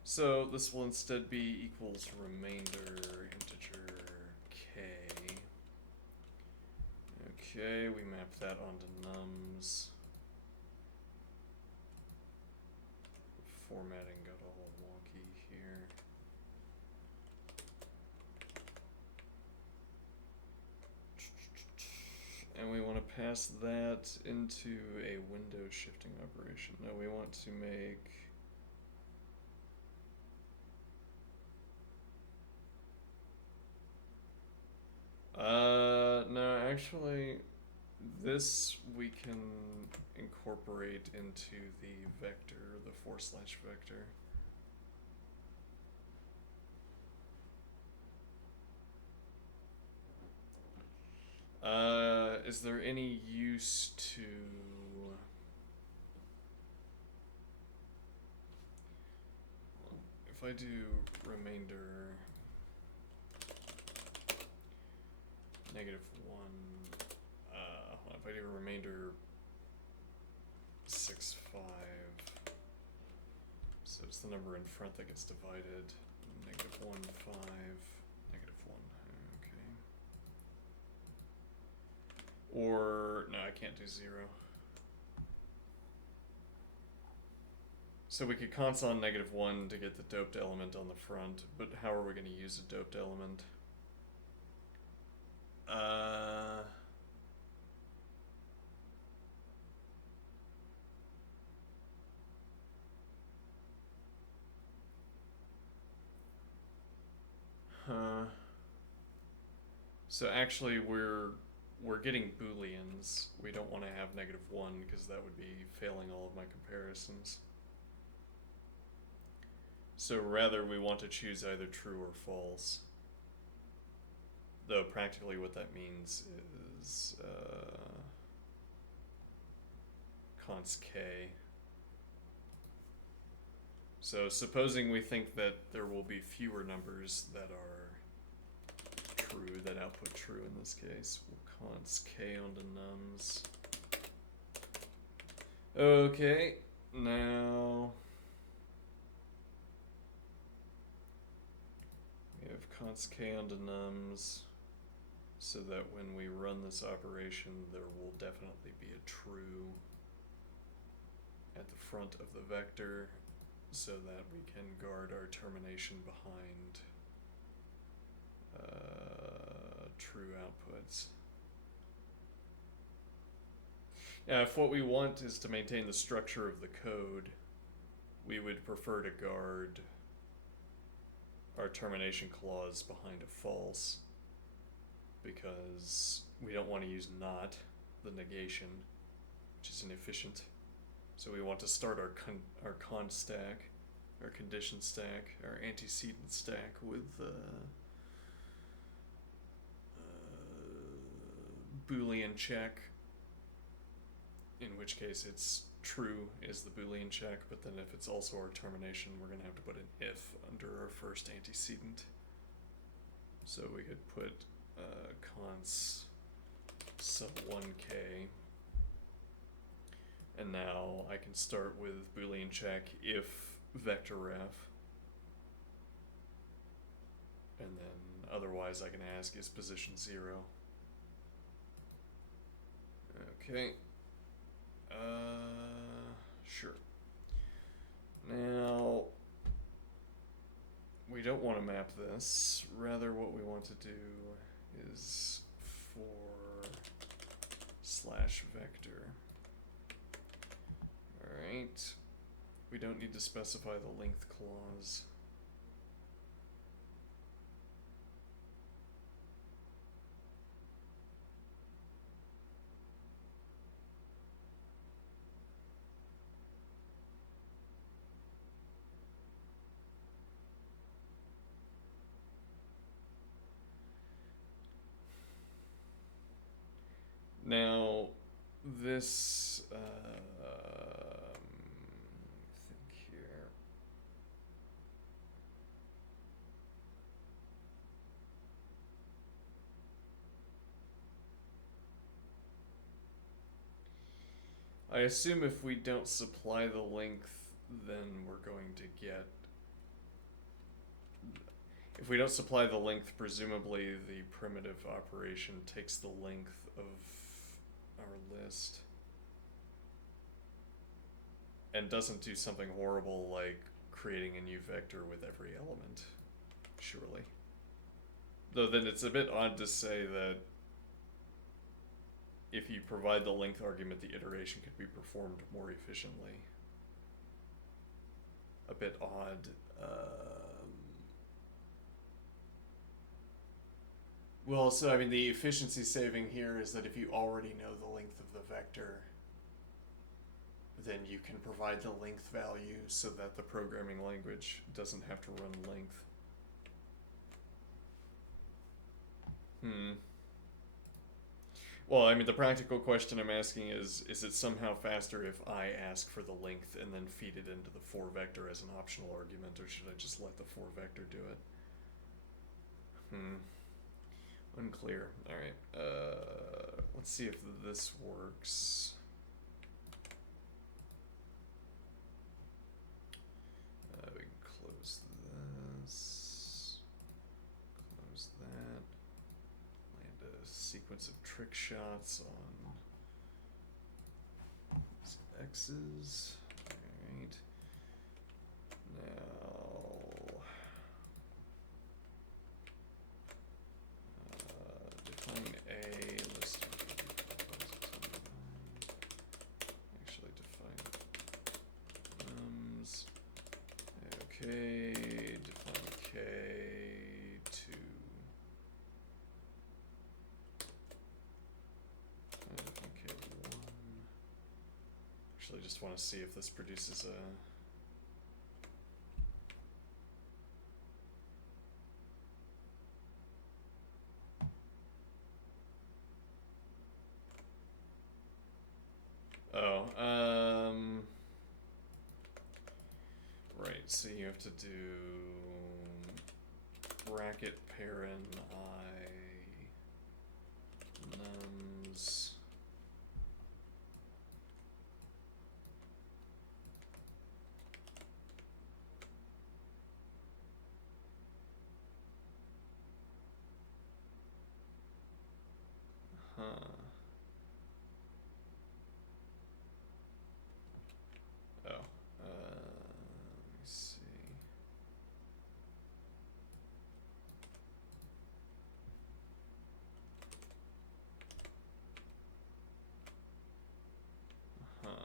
So this will instead be equals remainder integer k. Okay, we map that onto nums. Formatting got all wonky here. And we want to pass that into a window shifting operation. No, we want to make no, actually this we can incorporate into the vector, the / vector. Is there any use to if I do remainder -1, if I do remainder 6, 5, So it's the number in front that gets divided. -1, 5, -1. Okay. Or, no, I can't do 0. So we could const on -1 to get the doped element on the front, but how are we going to use a doped element? So actually we're getting booleans. We don't want to have -1 because that would be failing all of my comparisons. So rather we want to choose either true or false. Though practically what that means is const k. So supposing we think that there will be fewer numbers that are true, that output true in this case, we'll const k onto nums. Okay, now we have const k onto nums, so that when we run this operation, there will definitely be a true at the front of the vector, so that we can guard our termination behind true outputs. Now, if what we want is to maintain the structure of the code, we would prefer to guard our termination clause behind a false, because we don't want to use not, the negation, which is inefficient. So we want to start our const stack, our condition stack, our antecedent stack with Boolean check, in which case it's true is the Boolean check, but then if it's also our termination, we're going to have to put an if under our first antecedent. So we could put const sub 1k, and now I can start with Boolean check if vector ref, and then otherwise I can ask is position 0. Okay. Sure. Now, we don't want to map this. Rather, what we want to do is for /vector. Alright. We don't need to specify the length clause. Now, this, think here. I assume if we don't supply the length, then we're going to get, if we don't supply the length, presumably the primitive operation takes the length of our list and doesn't do something horrible like creating a new vector with every element, surely. Though then it's a bit odd to say that if you provide the length argument, the iteration could be performed more efficiently. A bit odd. Well, so I mean, the efficiency saving here is that if you already know the length of the vector, then you can provide the length value so that the programming language doesn't have to run length. Well, I mean, the practical question I'm asking is it somehow faster if I ask for the length and then feed it into the for vector as an optional argument, or should I just let the for vector do it? Unclear. Alright, let's see if this works. sequence of trick shots on these x's. Alright. Now define a list of actually define nums. Okay, define k to define k1. Actually, just want to see if this produces a right, so you have to do bracket parent I nums let me see. Hold on.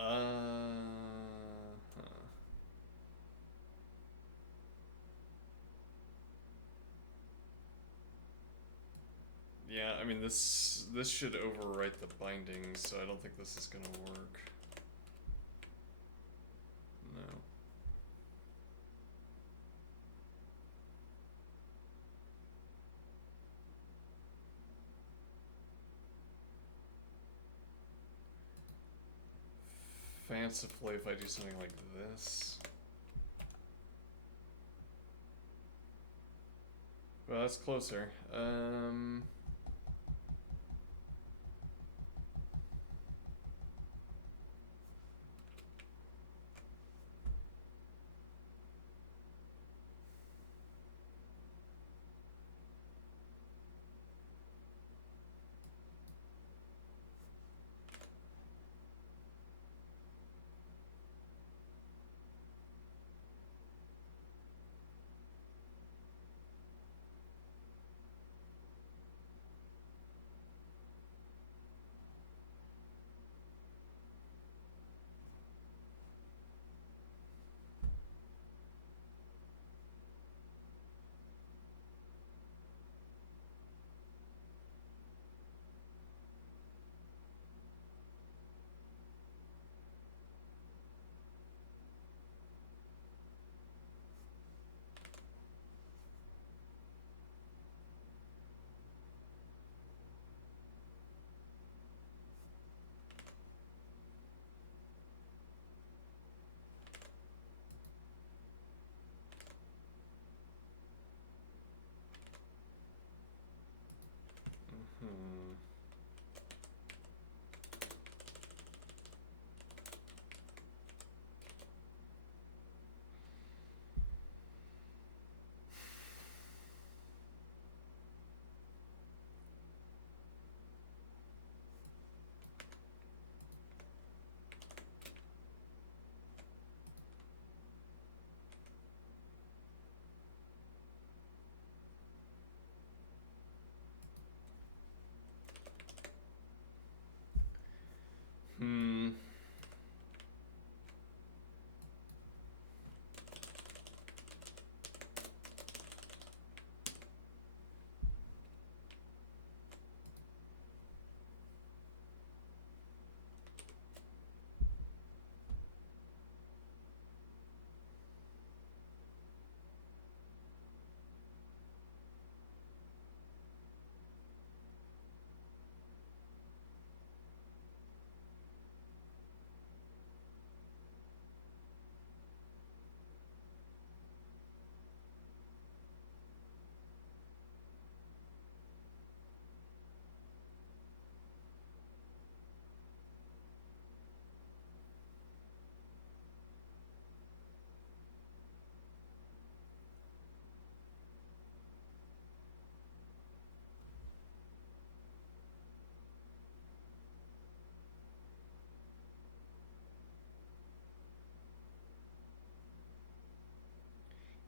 Oh. Yeah, I mean this should overwrite the bindings, so I don't think this is gonna work. No. Fancifully, if I do something like this. Well, that's closer.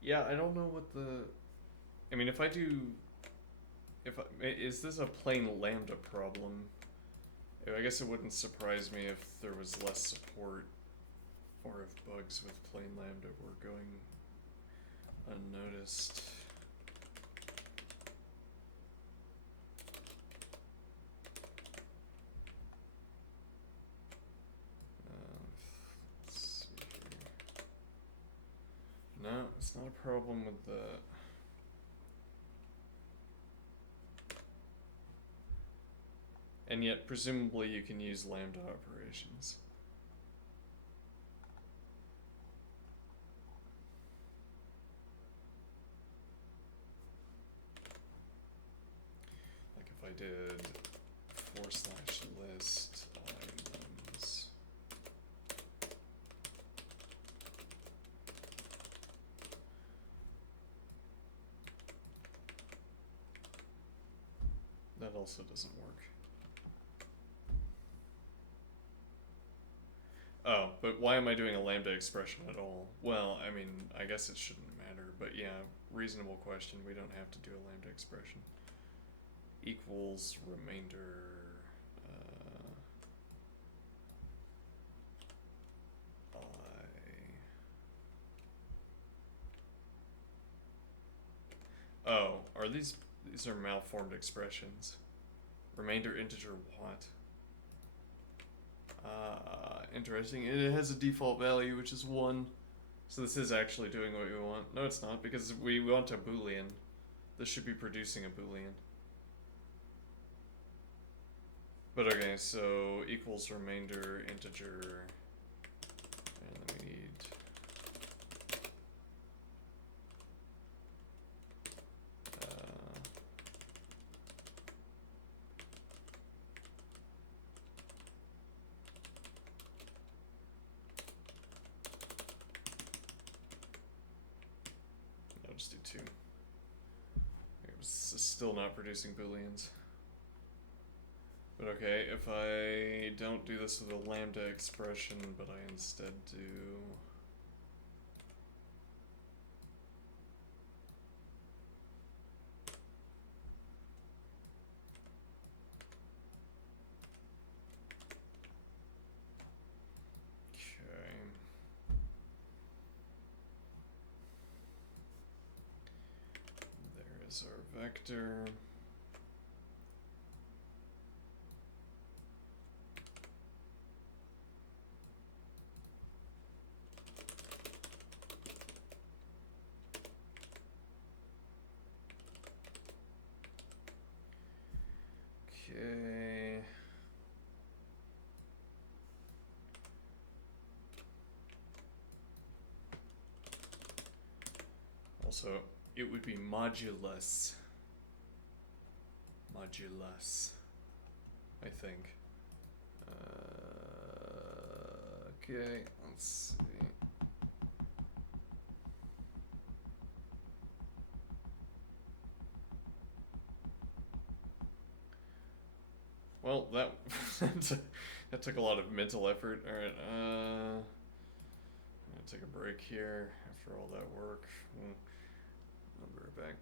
Yeah, I don't know what the. I mean, if I do. Is this a plain lambda problem? I guess it wouldn't surprise me if there was less support or if bugs with plain lambda were going unnoticed. Let's see here. No, it's not a problem with the. And yet, presumably, you can use lambda operations. Like if I did /list items. That also doesn't work. Oh, but why am I doing a lambda expression at all? Well, I mean, I guess it shouldn't matter, but yeah, reasonable question. We don't have to do a lambda expression. Equals remainder. Oh, are these are malformed expressions? Remainder integer what? Interesting. It has a default value, which is 1. So this is actually doing what we want. No, it's not, because we want a boolean. This should be producing a boolean. But okay, so equals remainder integer. And then we need... I'll just do 2. It was still not producing booleans. But okay, if I don't do this with a lambda expression, but I instead do... Okay. There is our vector. Okay. Also, it would be modulus. Modulus, I think. Okay, let's see. Well, that that took a lot of mental effort. All right, I'm gonna take a break here after all that work. I'll be right back.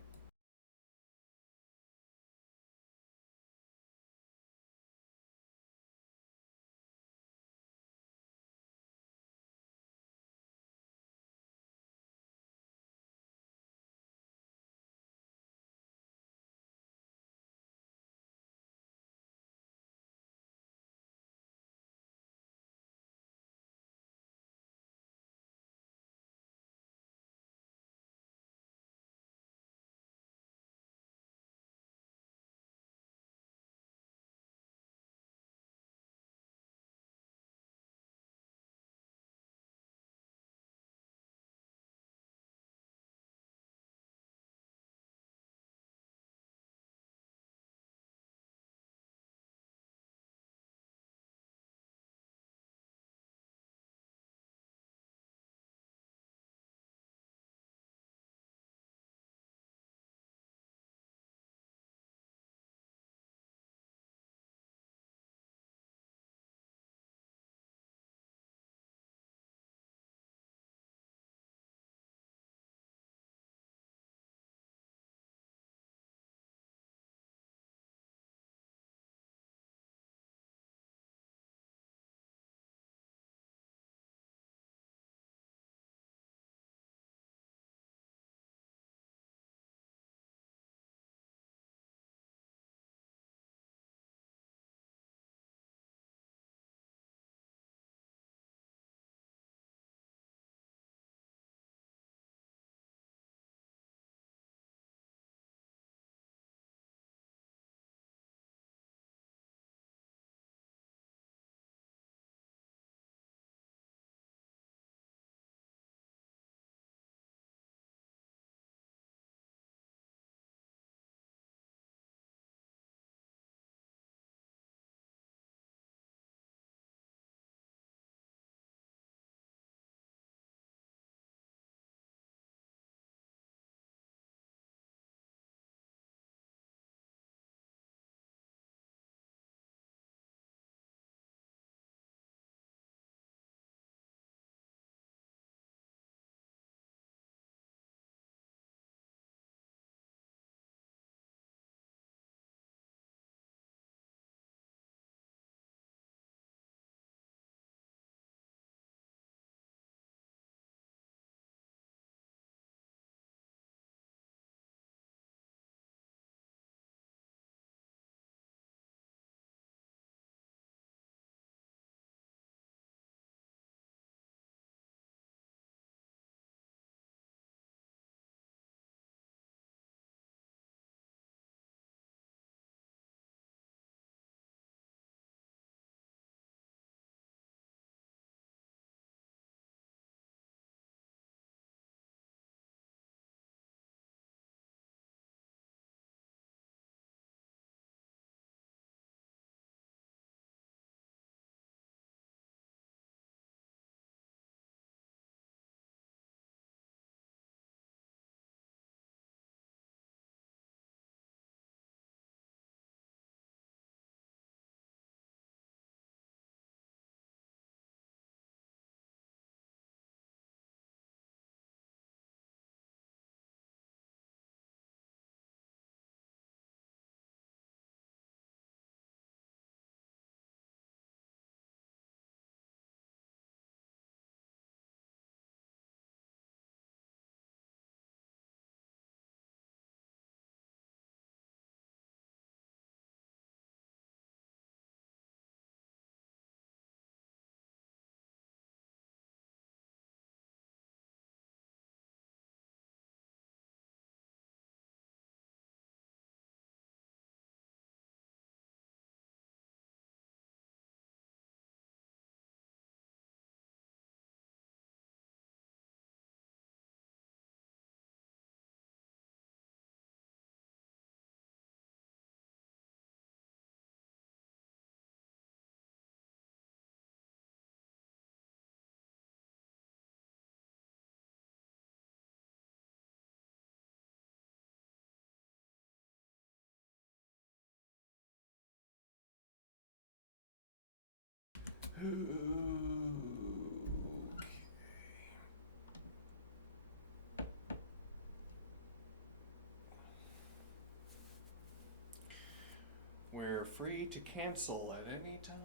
We're free to cancel at any time.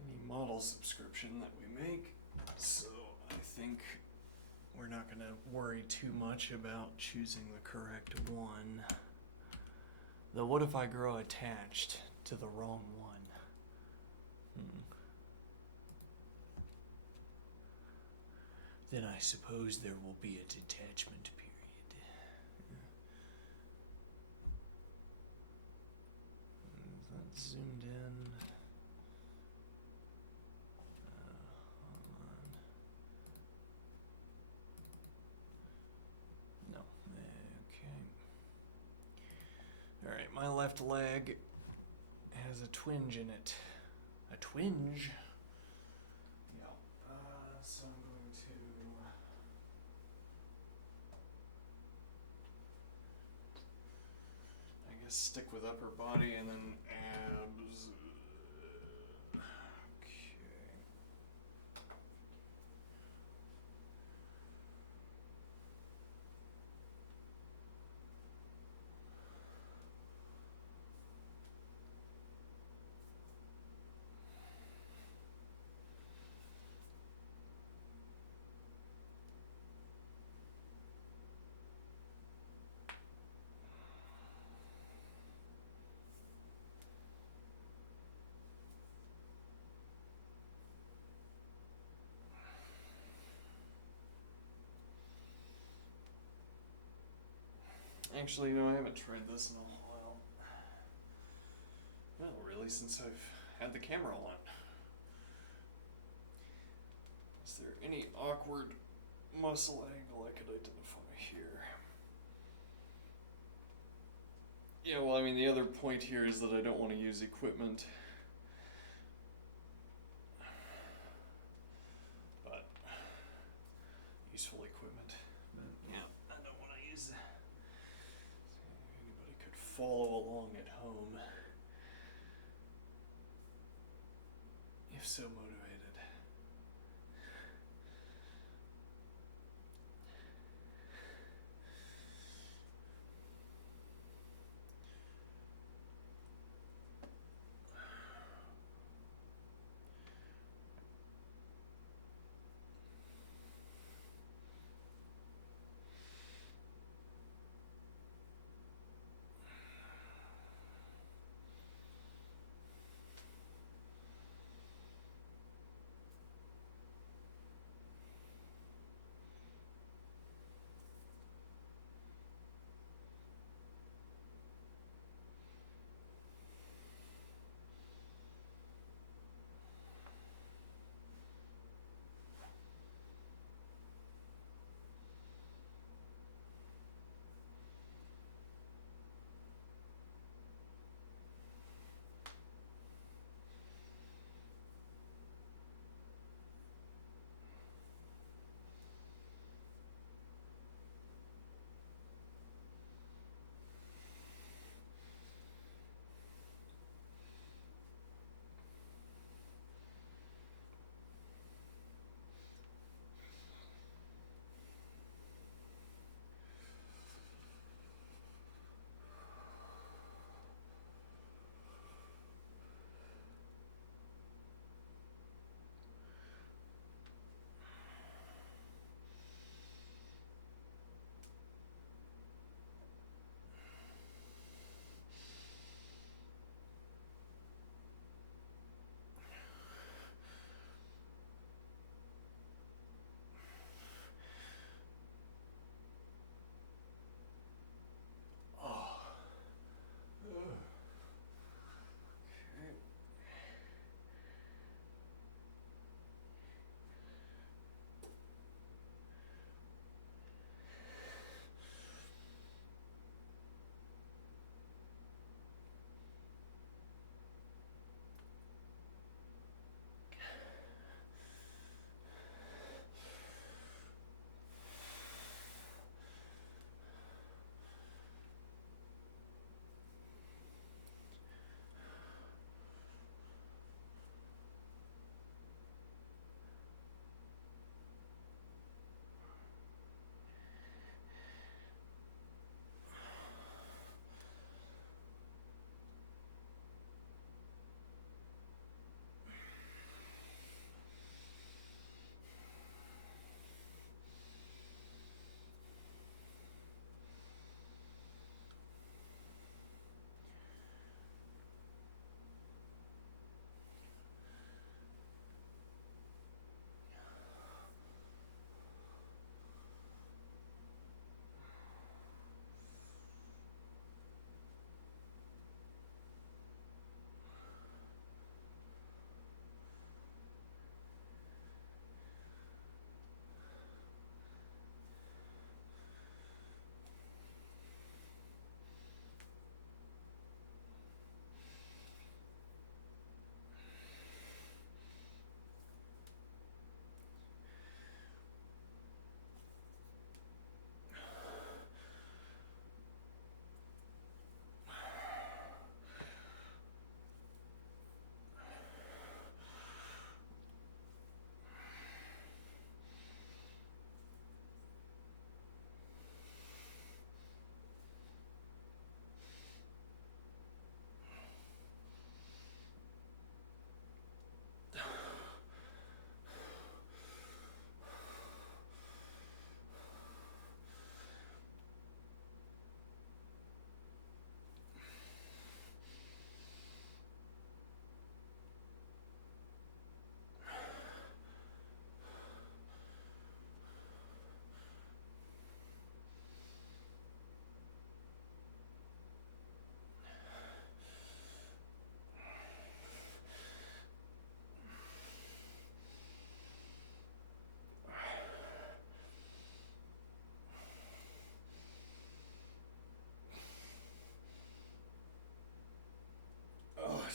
Any model subscription that we make. So I think we're not going to worry too much about choosing the correct one. Though what if I grow attached to the wrong one? Then I suppose there will be a detachment period. Is that zoomed in? Hold on. No. Okay. Alright, my left leg has a twinge in it. A twinge? Yeah. So I'm going to... I guess stick with upper body and then abs. Okay. Actually, no, I haven't tried this in a while. Well, really, since I've had the camera on. Is there any awkward muscle angle I could identify here? Yeah, well, I mean, the other point here is that I don't want to use equipment. But, useful equipment. But, yeah, I don't want to use... Anybody could follow along at home. If so motivated.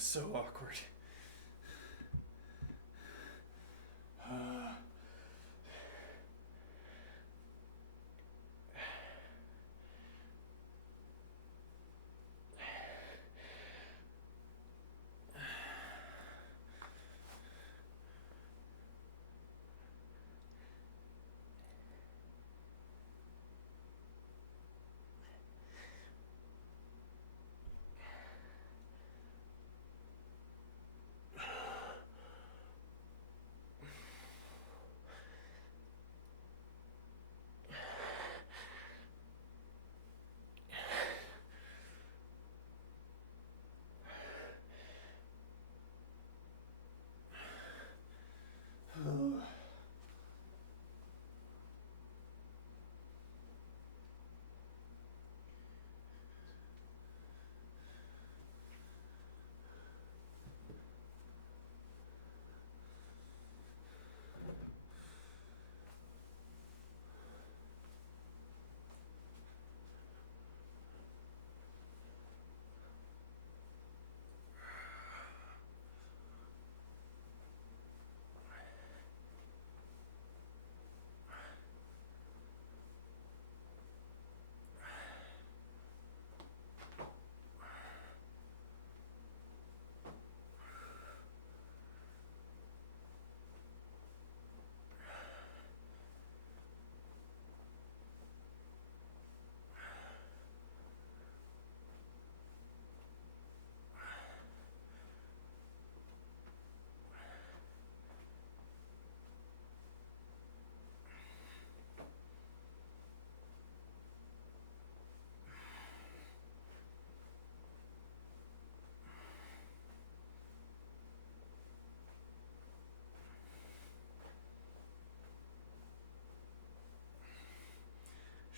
so awkward.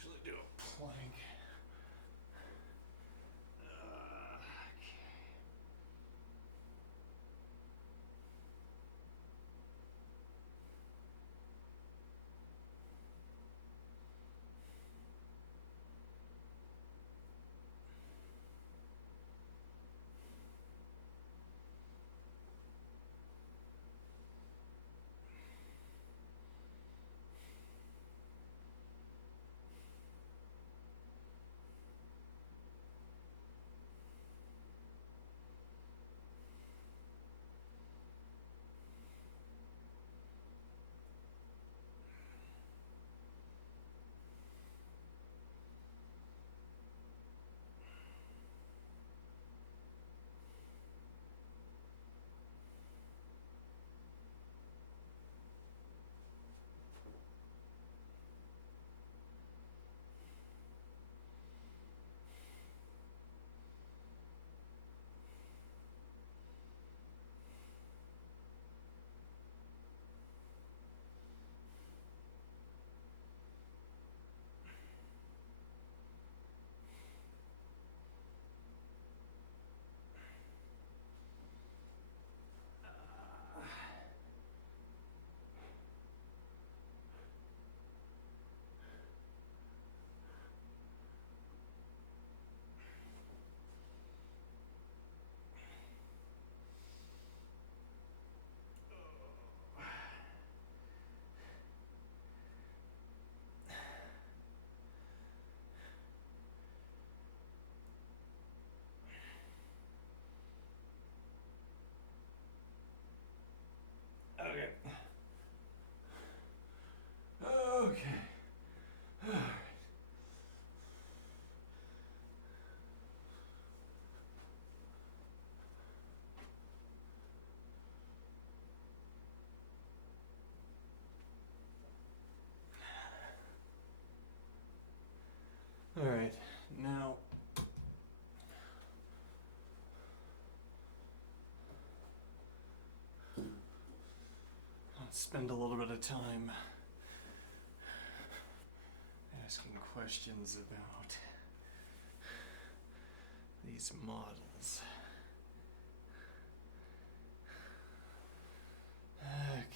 Usually do a plank. Okay. Okay. All right. Now, let's spend a little bit of time asking questions about these models. Okay.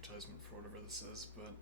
advertisement for whatever this is, but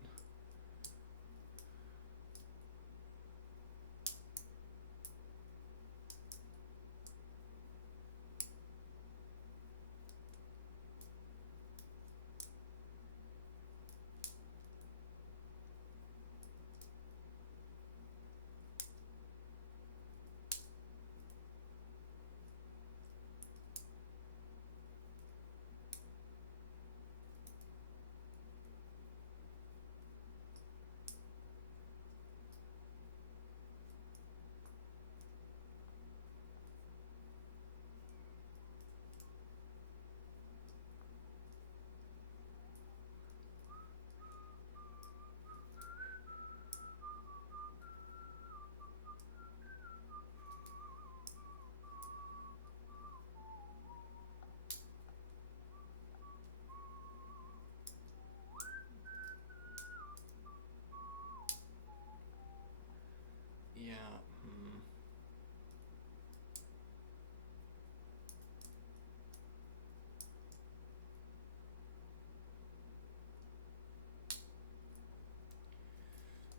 yeah.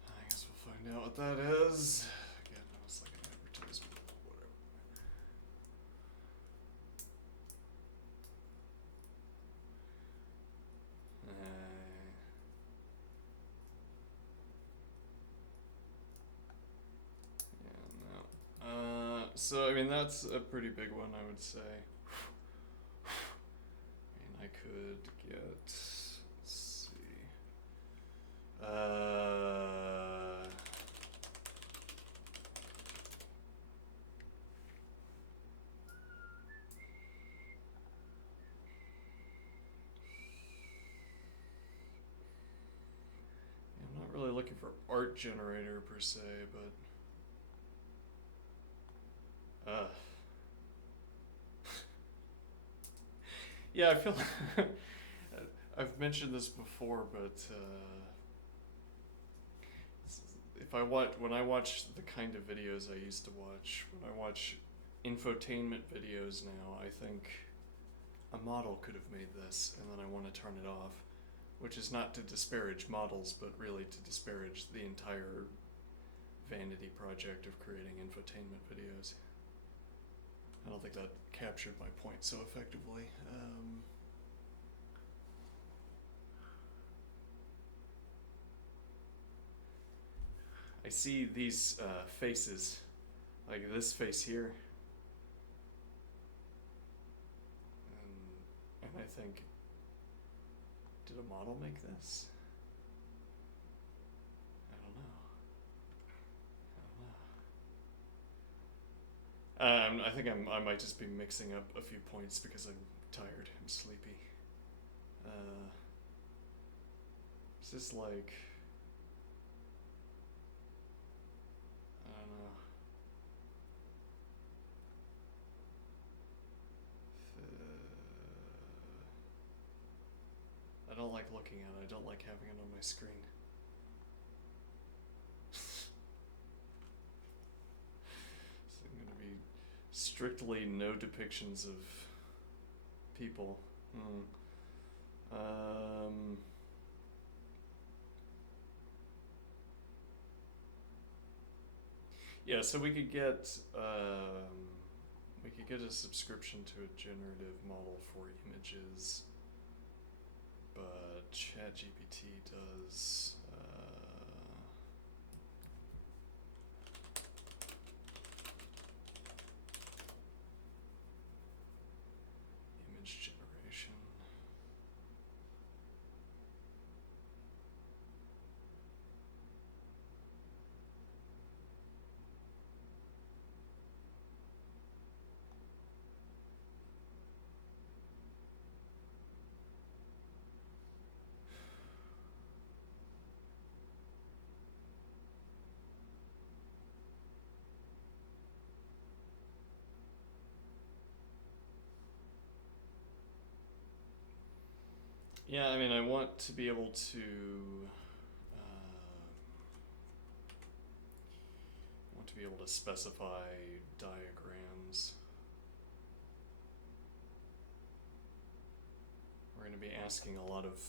I guess we'll find out what that is. Again, that was like an advertisement, whatever. Yeah, no. So I mean that's a pretty big one, I would say. And I could get, let's see. I'm not really looking for art generator per se, but yeah, I feel I've mentioned this before, but if I watch when I watch the kind of videos I used to watch, when I watch infotainment videos now, I think a model could have made this, and then I want to turn it off, which is not to disparage models, but really to disparage the entire vanity project of creating infotainment videos. I don't think that captured my point so effectively. I see these faces, like this face here, and I think, did a model make this? I don't know. I think I might just be mixing up a few points because I'm tired and sleepy. Is this like, I don't know. I don't like looking at it. I don't like having it on my screen. So I'm going to be strictly no depictions of people. Yeah, so we could get a subscription to a generative model for images, but ChatGPT does image generation. Yeah, I mean, I want to be able to specify diagrams. We're going to be asking a lot of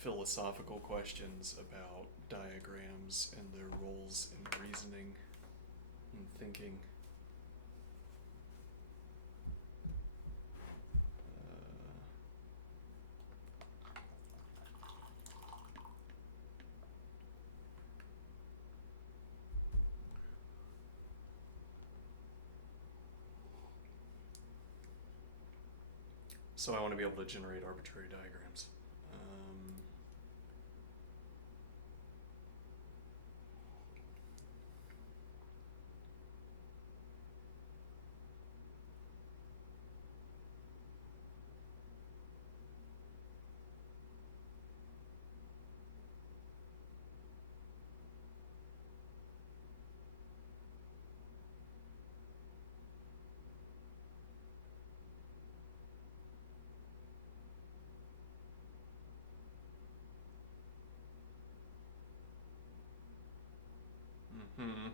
philosophical questions about diagrams and their roles in reasoning and thinking. So I want to be able to generate arbitrary diagrams. Hmm.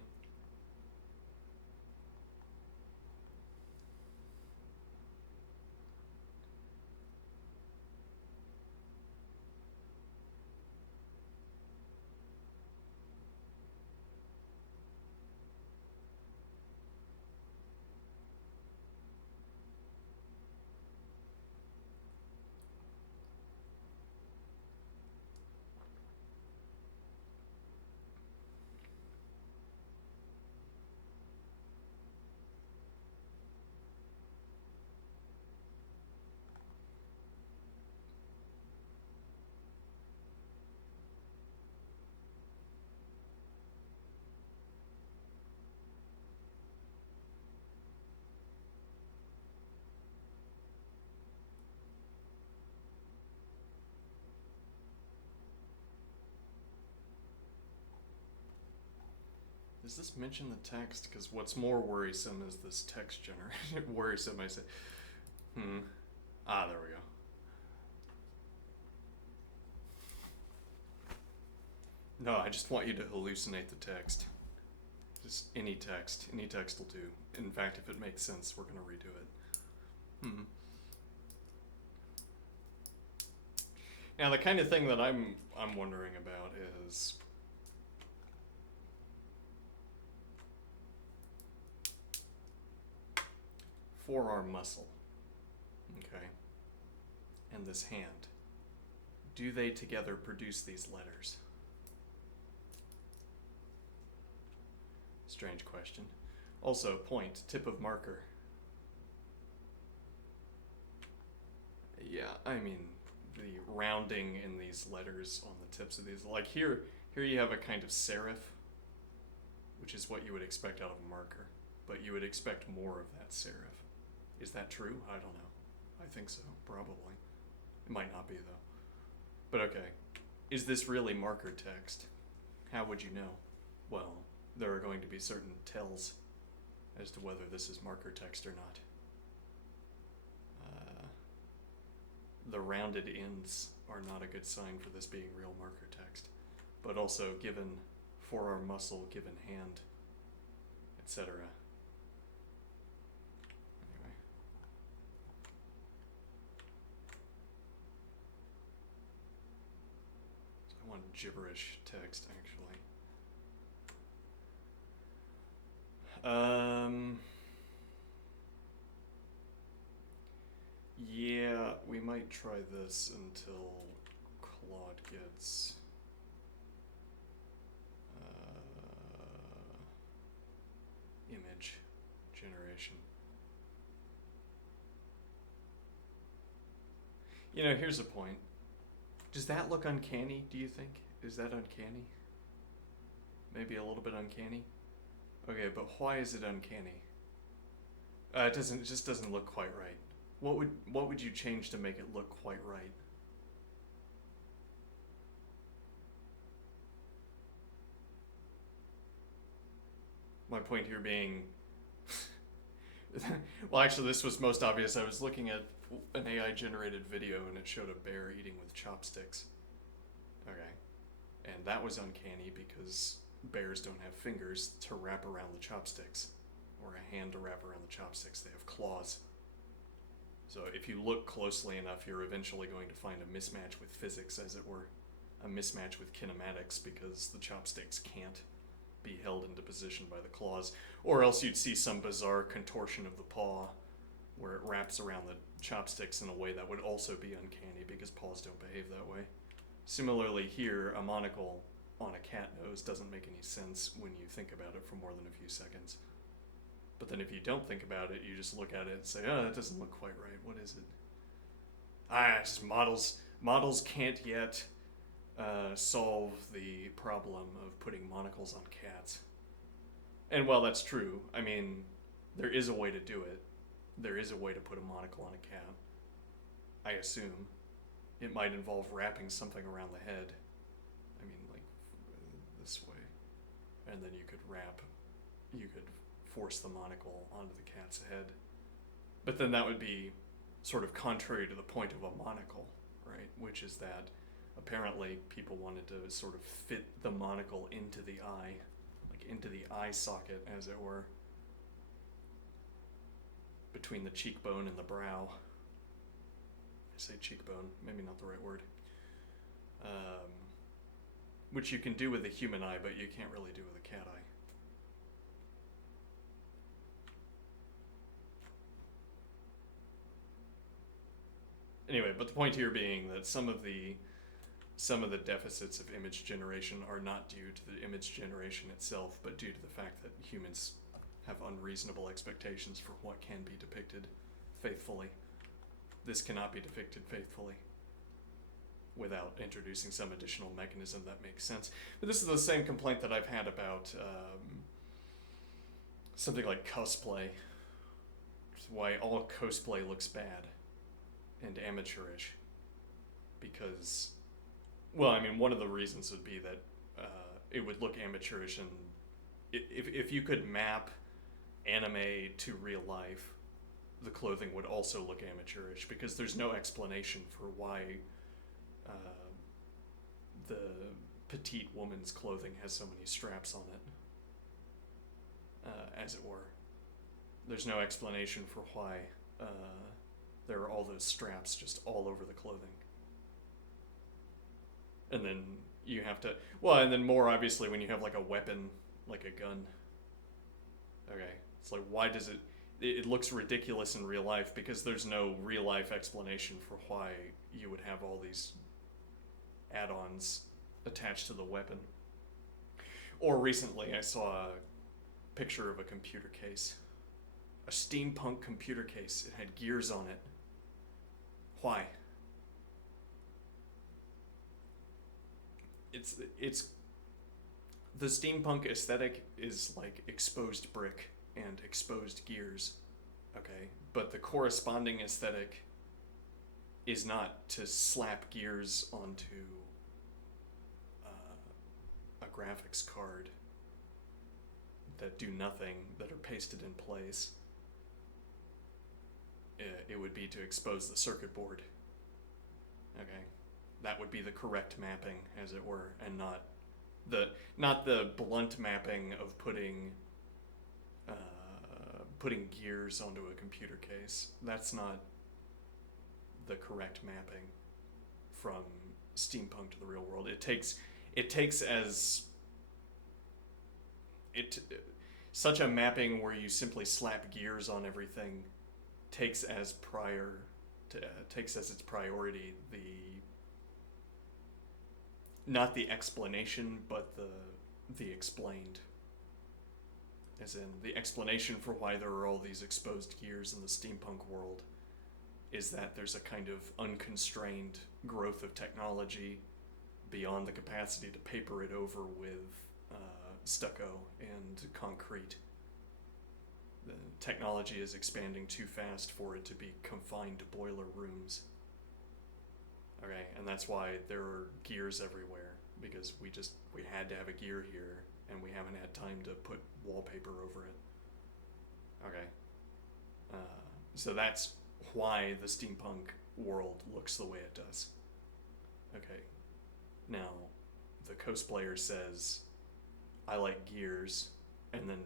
Does this mention the text? Because what's more worrisome is this text generated. Worrisome, I say. Ah, there we go. No, I just want you to hallucinate the text. Just any text. Any text will do. In fact, if it makes sense, we're going to redo it. Now, the kind of thing that I'm wondering about is forearm muscle, okay, and this hand. Do they together produce these letters? Strange question. Also, point, tip of marker. Yeah, I mean, the rounding in these letters on the tips of these, like here you have a kind of serif, which is what you would expect out of a marker, but you would expect more of that serif. Is that true? I don't know. I think so, probably. It might not be, though. But okay, is this really marker text? How would you know? Well, there are going to be certain tells as to whether this is marker text or not. The rounded ends are not a good sign for this being real marker text. But also, given forearm muscle, given hand, etc. Anyway. So I want gibberish text, actually. Yeah, we might try this until Claude gets image generation. You know, here's a point. Does that look uncanny, do you think? Is that uncanny? Maybe a little bit uncanny? Okay, but why is it uncanny? It just doesn't look quite right. What would you change to make it look quite right? My point here being, well, actually, this was most obvious. I was looking at an AI-generated video, and it showed a bear eating with chopsticks. Okay, and that was uncanny because bears don't have fingers to wrap around the chopsticks, or a hand to wrap around the chopsticks. They have claws. So if you look closely enough, you're eventually going to find a mismatch with physics, as it were. a mismatch with kinematics because the chopsticks can't be held into position by the claws, or else you'd see some bizarre contortion of the paw where it wraps around the chopsticks in a way that would also be uncanny because paws don't behave that way. Similarly here, a monocle on a cat nose doesn't make any sense when you think about it for more than a few seconds. But then if you don't think about it, you just look at it and say, oh, that doesn't look quite right. What is it? It's just models can't yet solve the problem of putting monocles on cats. And while that's true, I mean, there is a way to do it. There is a way to put a monocle on a cat. I assume. It might involve wrapping something around the head. I mean, like this way. And then you could force the monocle onto the cat's head. But then that would be sort of contrary to the point of a monocle, right? Which is that apparently people wanted to sort of fit the monocle into the eye, like into the eye socket, as it were, between the cheekbone and the brow. I say cheekbone, maybe not the right word. Which you can do with a human eye, but you can't really do with a cat eye. Anyway, but the point here being that some of the deficits of image generation are not due to the image generation itself, but due to the fact that humans have unreasonable expectations for what can be depicted faithfully. This cannot be depicted faithfully without introducing some additional mechanism that makes sense. But this is the same complaint that I've had about something like cosplay. It's why all cosplay looks bad and amateurish. Because, well, I mean, one of the reasons would be that it would look amateurish, and if you could map anime to real life, the clothing would also look amateurish, because there's no explanation for why the petite woman's clothing has so many straps on it, as it were. There's no explanation for why there are all those straps just all over the clothing. And then you have to, well, and then more obviously when you have like a weapon, like a gun. Okay, it's like, why does it looks ridiculous in real life because there's no real life explanation for why you would have all these add-ons attached to the weapon. Or recently I saw a picture of a computer case. A steampunk computer case. It had gears on it. Why? It's the steampunk aesthetic is like exposed brick and exposed gears, okay? But the corresponding aesthetic is not to slap gears onto a graphics card that do nothing, that are pasted in place. It would be to expose the circuit board, okay? That would be the correct mapping, as it were, and not the blunt mapping of putting gears onto a computer case. That's not the correct mapping from steampunk to the real world. Such a mapping where you simply slap gears on everything takes as its priority not the explanation, but the explained. As in, the explanation for why there are all these exposed gears in the steampunk world is that there's a kind of unconstrained growth of technology beyond the capacity to paper it over with stucco and concrete. The technology is expanding too fast for it to be confined to boiler rooms. Okay, and that's why there are gears everywhere, because we had to have a gear here, and we haven't had time to put wallpaper over it. Okay, so that's why the steampunk world looks the way it does. Okay, now the cosplayer says, I like gears, and then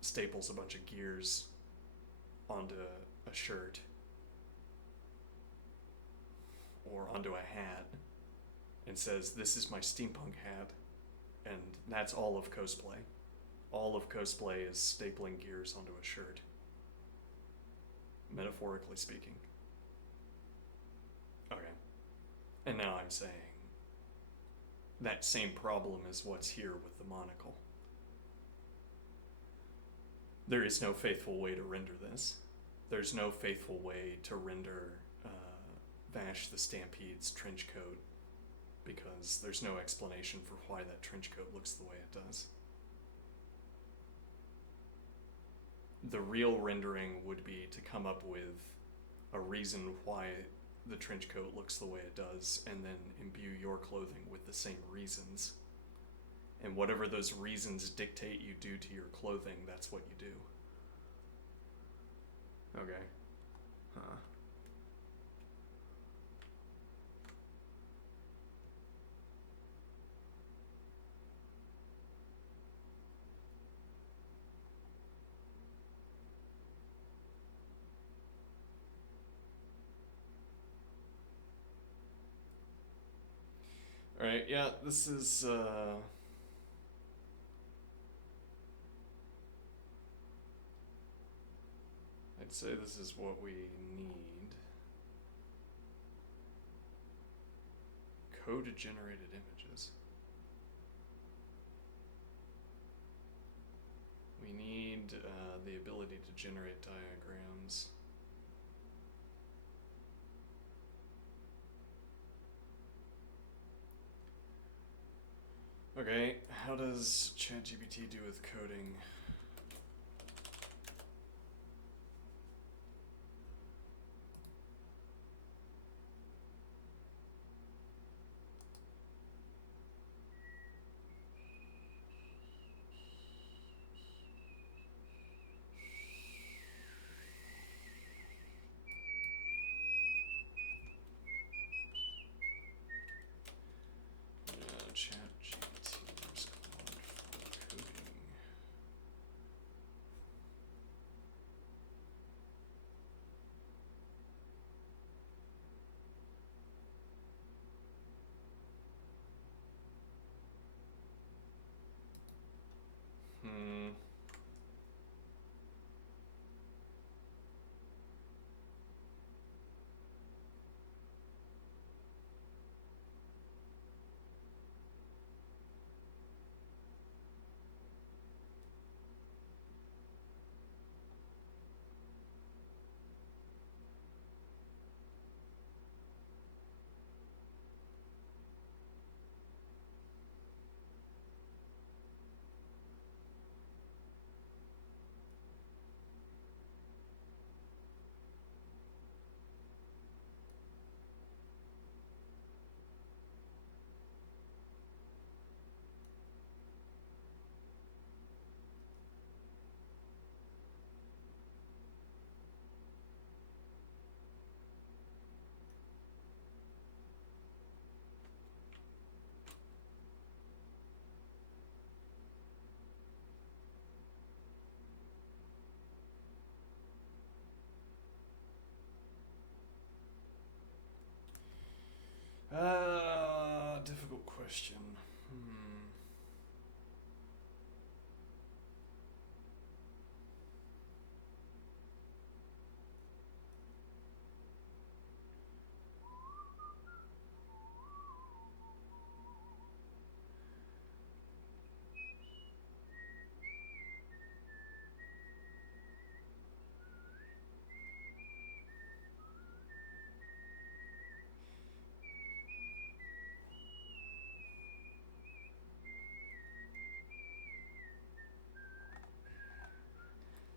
staples a bunch of gears onto a shirt or onto a hat, and says, "This is my steampunk hat," and that's all of cosplay. All of cosplay is stapling gears onto a shirt, metaphorically speaking. Okay. And now I'm saying that same problem is what's here with the monocle. There is no faithful way to render this. There's no faithful way to render Vash the Stampede's trench coat, because there's no explanation for why that trench coat looks the way it does. The real rendering would be to come up with a reason why the trench coat looks the way it does, and then imbue your clothing with the same reasons. And whatever those reasons dictate you do to your clothing, that's what you do. Okay. Huh. Alright, yeah, this is, I'd say this is what we need. Code-generated images. We need the ability to generate diagrams. Okay, how does ChatGPT do with coding? ChatGPT respond for coding. Difficult question.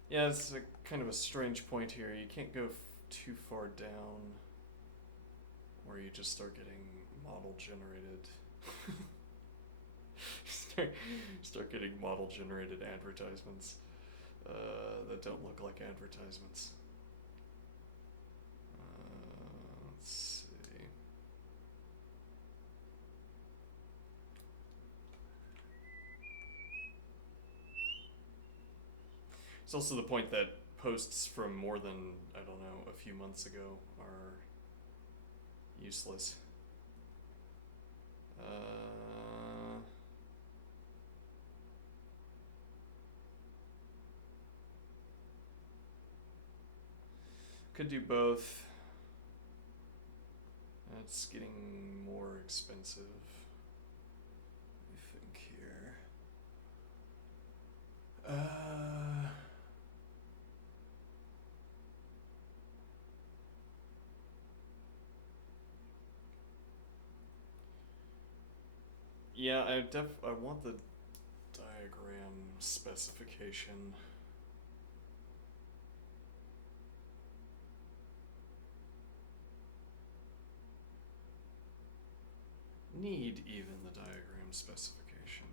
Yeah, it's a kind of a strange point here. You can't go too far down where you just start getting model generated. start getting model generated advertisements that don't look like advertisements. Let's see. It's also the point that posts from more than, I don't know, a few months ago are useless. Could do both. That's getting more expensive. Let me think here. Yeah, I want the diagram specification. Need even the diagram specification.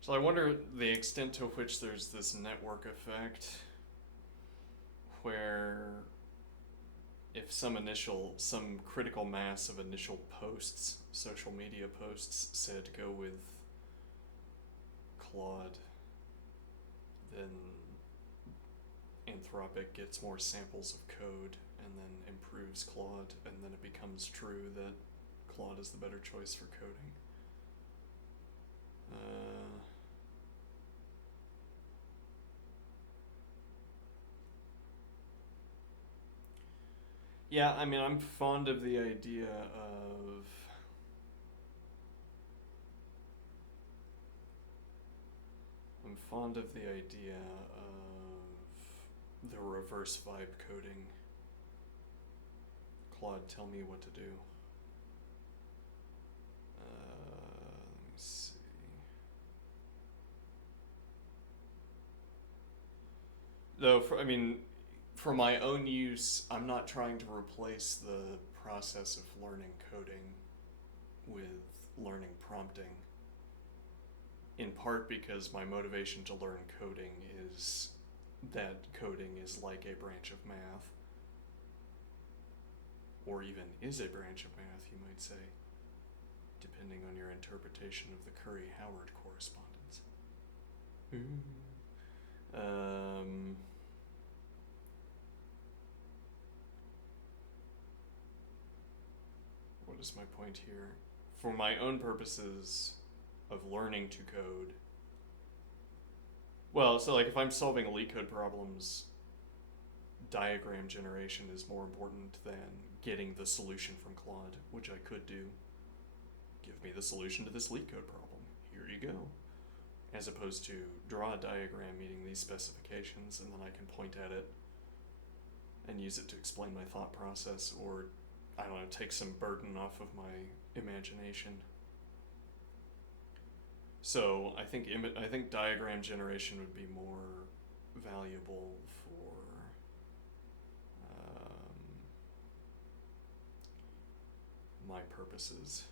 So I wonder the extent to which there's this network effect where if some critical mass of initial posts, social media posts, said go with Claude, then Anthropic gets more samples of code and then improves Claude, and then it becomes true that Claude is the better choice for coding. Yeah, I mean, I'm fond of the idea of the reverse vibe coding. Claude, tell me what to do. Let me see. Though, for my own use, I'm not trying to replace the process of learning coding with learning prompting. In part because my motivation to learn coding is that coding is like a branch of math, or even is a branch of math, you might say, depending on your interpretation of the Curry-Howard correspondence. What is my point here? For my own purposes of learning to code, well, so like if I'm solving leetcode problems, diagram generation is more important than getting the solution from Claude, which I could do. Give me the solution to this leetcode problem. Here you go. As opposed to draw a diagram meeting these specifications, and then I can point at it and use it to explain my thought process, or, I don't know, take some burden off of my imagination. So I think diagram generation would be more valuable for my purposes.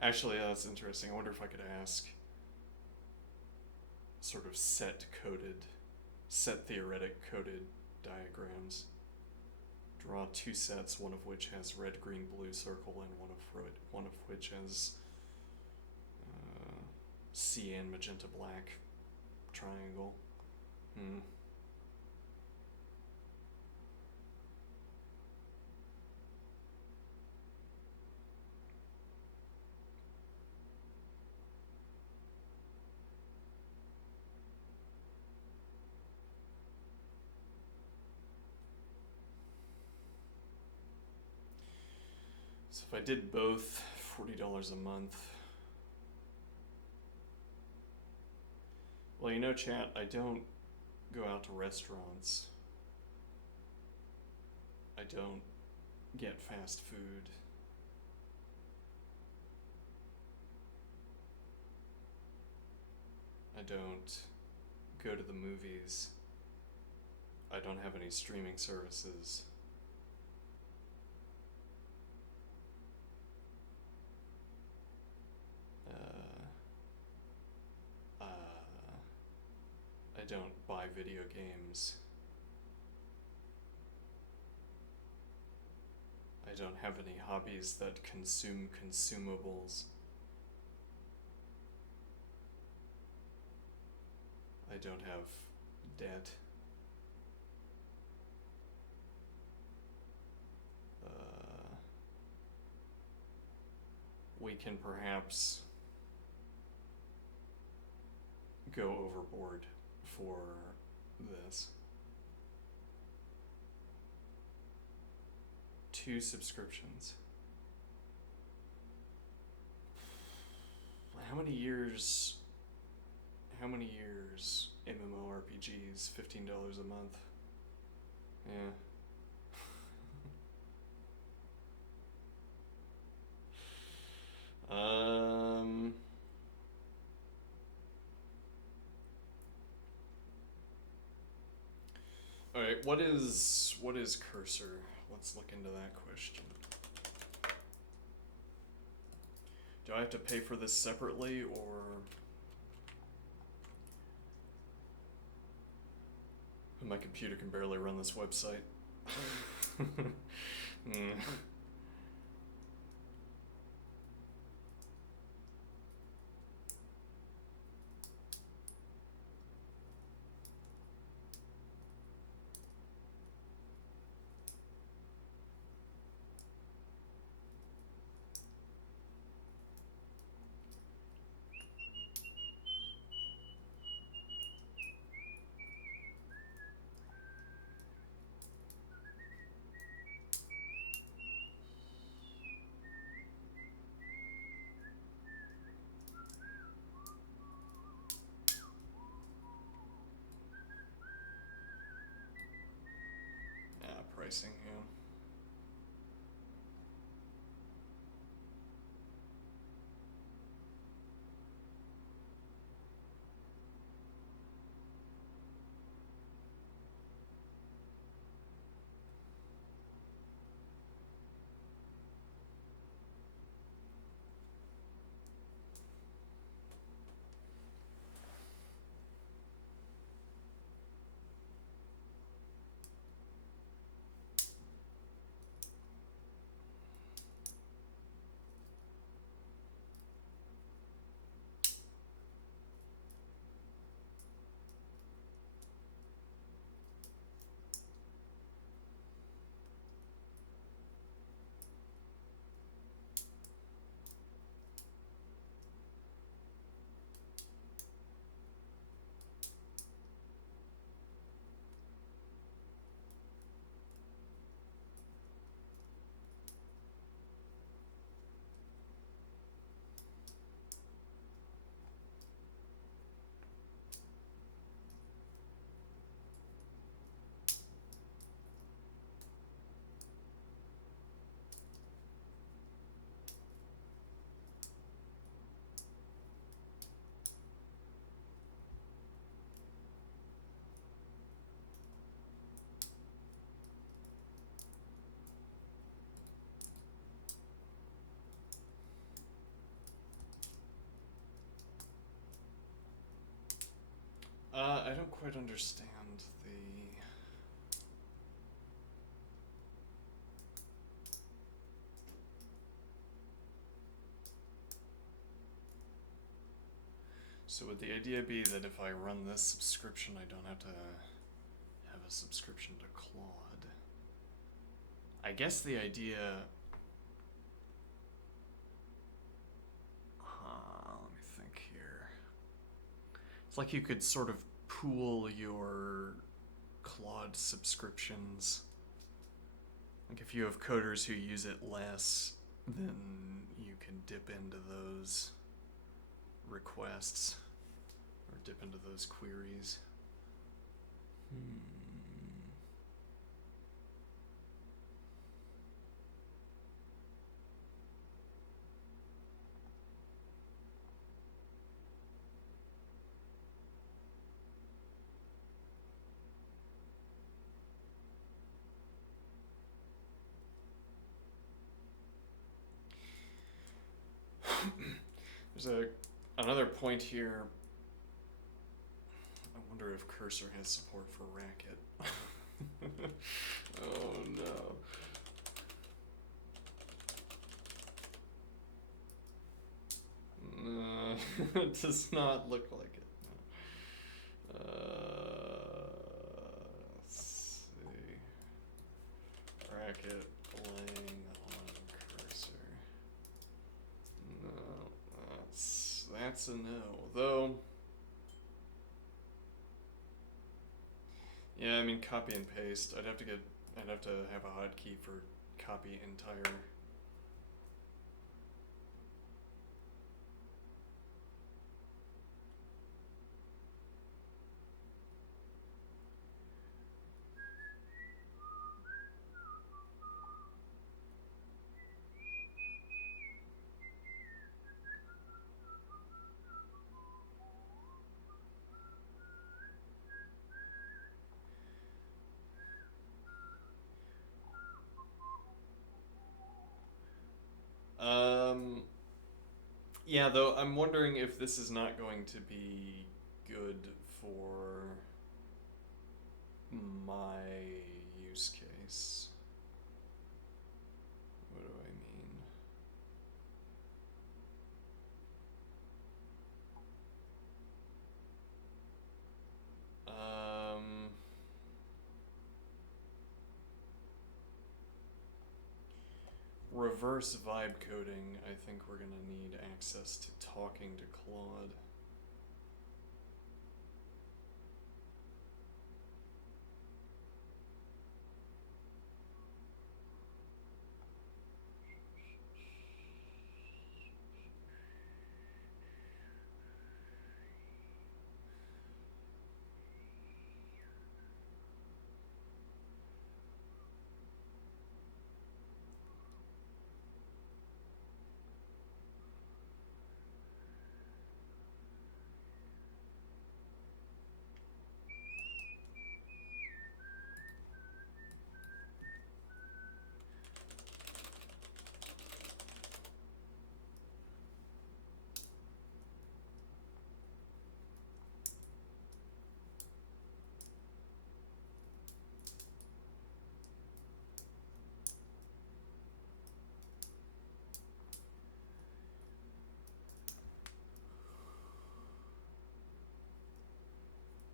Actually, that's interesting. I wonder if I could ask sort of set theoretic coded diagrams. Draw two sets, one of which has red, green, blue circle, and one of which has cyan, magenta, black triangle. So if I did both, $40 a month. Well, you know, chat, I don't go out to restaurants. I don't get fast food. I don't go to the movies. I don't have any streaming services. I don't buy video games. I I don't have any hobbies that consume consumables. I don't have debt. We can perhaps go overboard for this. 2 subscriptions. How many years MMORPGs? $15 a month. Yeah. Alright, what is cursor? Let's look into that question. Do I have to pay for this separately, or my computer can barely run this website? Pricing, yeah. I don't quite understand the... So would the idea be that if I run this subscription, I don't have to have a subscription to Claude? I guess the idea... let me think here. It's like you could sort of pool your Claude subscriptions. Like if you have coders who use it less, then you can dip into those requests or dip into those queries. There's another point here. I wonder if Cursor has support for Racket. Oh no. It does not look like it. Let's see. Racket playing on cursor. No, that's a no. Though, yeah, I mean copy and paste. I'd have to have a hotkey for copy entire. Yeah, though I'm wondering if this is not going to be good for my use case. What do I mean? Reverse vibe coding, I think we're going to need access to talking to Claude.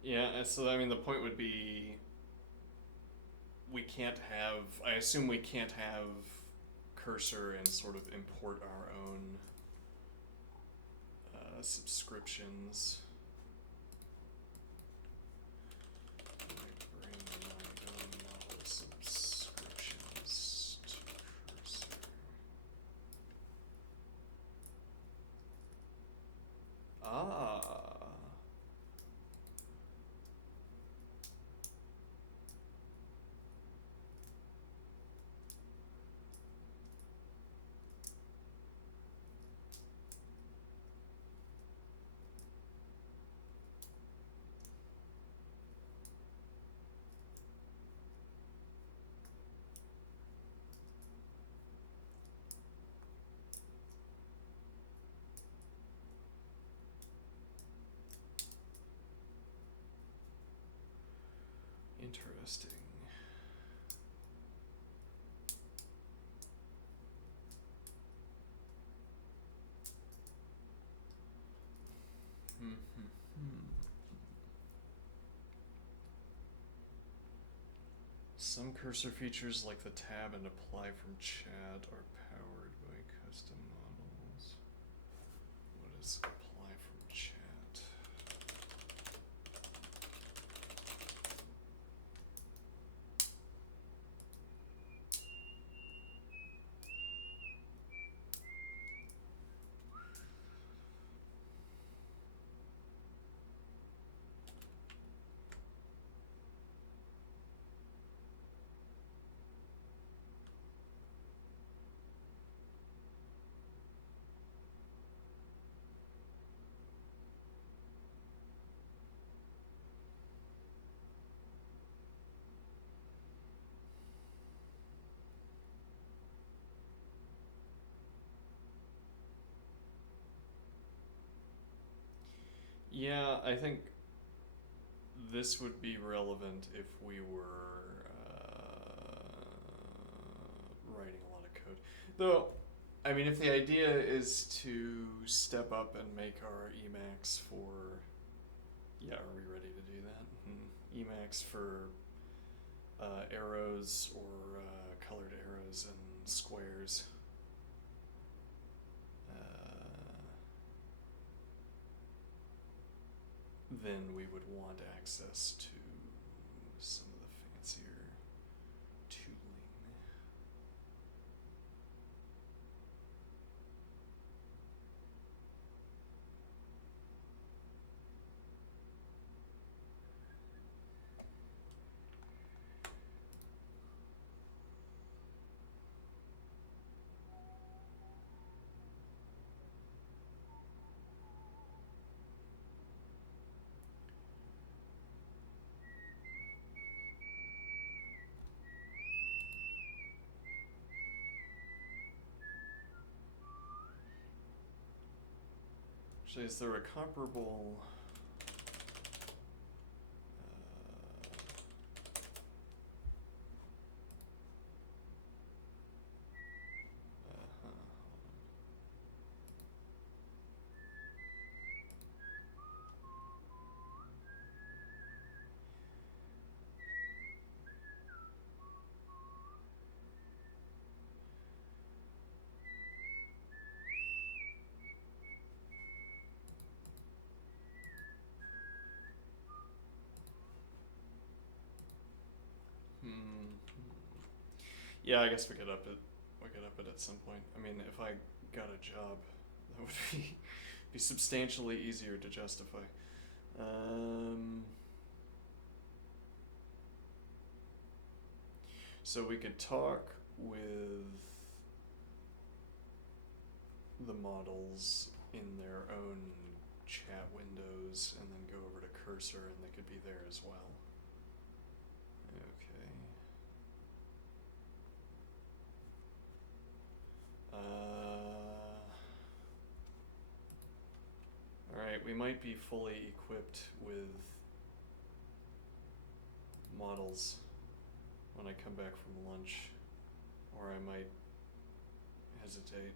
Yeah, so I mean, the point would be I assume we can't have cursor and sort of import our own subscriptions. Bring my own model subscriptions to cursor. Ah. Interesting. Some cursor features like the tab and apply from chat are powered by custom models. What is apply from chat? Yeah, I think this would be relevant if we were writing a lot of code. Though, I mean, if the idea is to step up and make our Emacs for, yeah, are we ready to do that? Emacs for arrows or colored arrows and squares. Then we would want access to some of the fancier tooling. Actually, is there a comparable? Yeah, I guess we could up it at some point. I mean, if I got a job, that would be substantially easier to justify. So we could talk with the models in their own chat windows and then go over to cursor and they could be there as well. Okay. Alright, we might be fully equipped with models when I come back from lunch, or I might hesitate.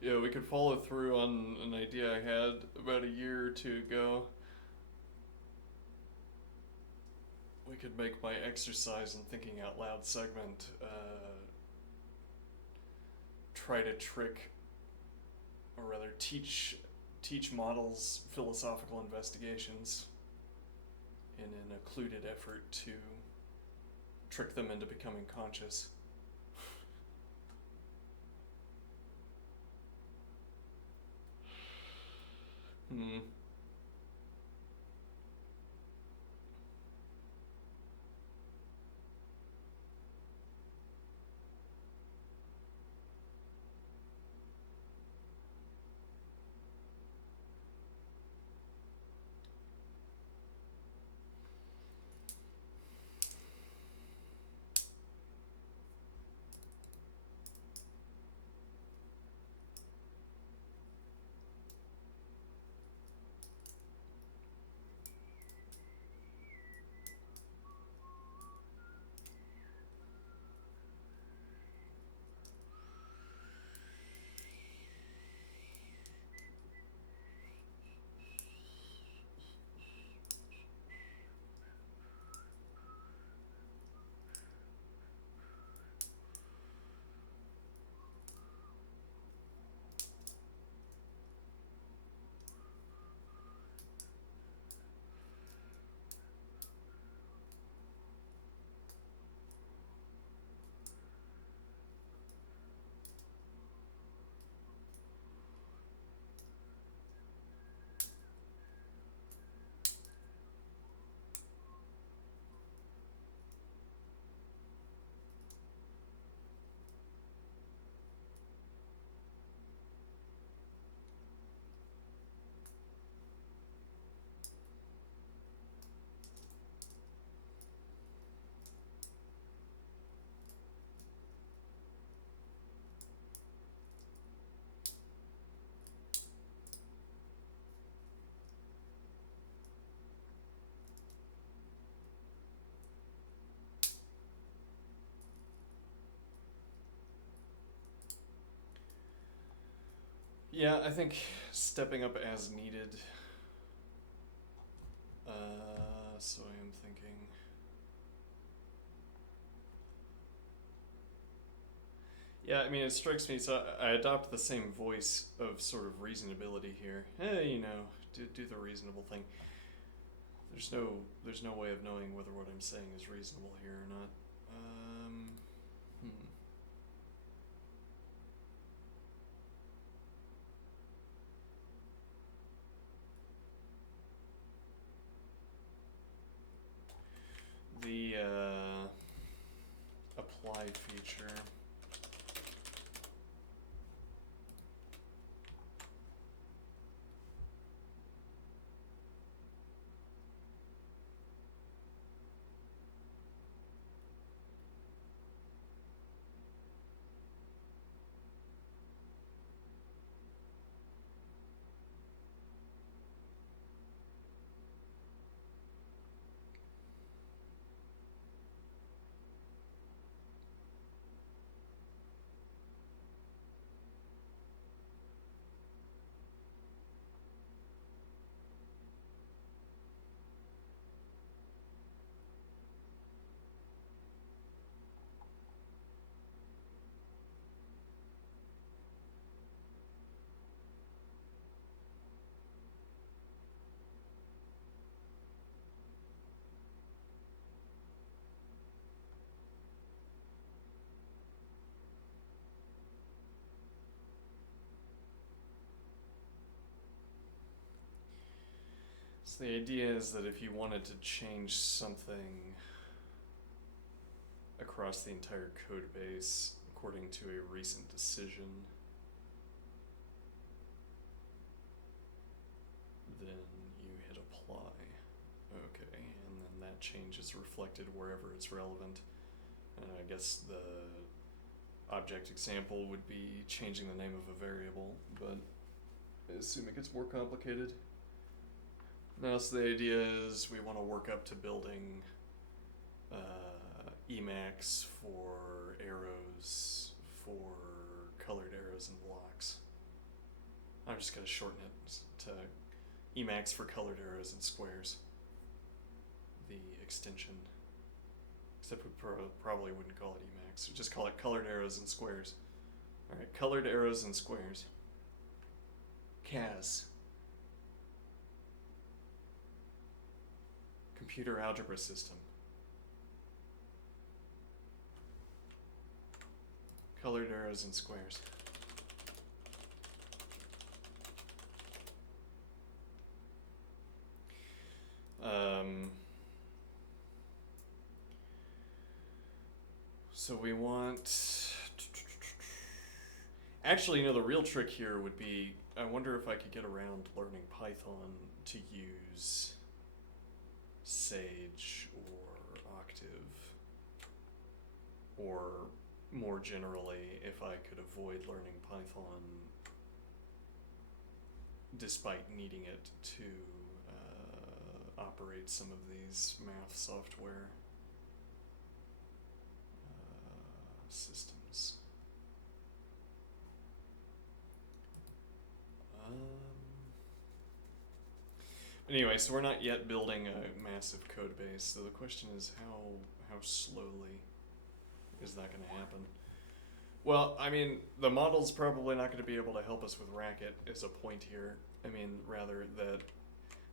Yeah, we could follow through on an idea I had about a year or two ago. We could make my exercise and thinking out loud segment try to trick, or rather teach models philosophical investigations in an occluded effort to trick them into becoming conscious. Hmm. Yeah, I think stepping up as needed. So I am thinking. Yeah, I mean, it strikes me. So I adopt the same voice of sort of reasonability here. You know, do the reasonable thing. There's no way of knowing whether what I'm saying is reasonable here or not. Hmm. The apply feature. So the idea is that if you wanted to change something across the entire code base according to a recent decision, then you hit apply. Okay, and then that change is reflected wherever it's relevant. I guess the object example would be changing the name of a variable, but I assume it gets more complicated. Now, so the idea is we want to work up to building Emacs for arrows arrows and blocks. I'm just going to shorten it to Emacs for colored arrows and squares. The extension. Except we probably wouldn't call it Emacs. We'd just call it colored arrows and squares. Alright, colored arrows and squares. CAS. Computer algebra system. Colored arrows and squares. So we want... Actually, the real trick here would be, I wonder if I could get around learning Python to use Sage or Octave. Or more generally, if I could avoid learning Python despite needing it to operate some of these math software systems. Anyway, so we're not yet building a massive code base, so the question is how slowly is that going to happen? Well, I mean, the model's probably not going to be able to help us with Racket is a point here. I mean, rather that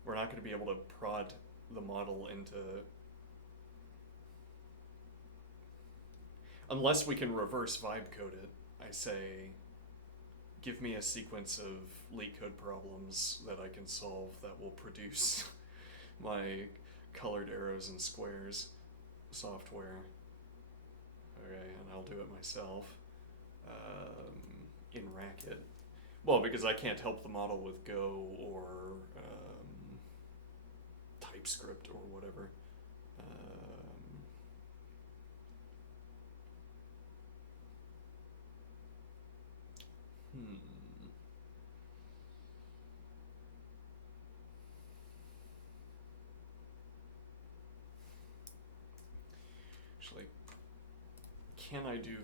we're not going to be able to prod the model into... Unless we can reverse vibe code it, I say, give me a sequence of leetcode problems that I can solve that will produce my colored arrows and squares software. Okay, and I'll do it myself in Racket. Well, because I can't help the model with Go or TypeScript or whatever. Actually, can I do...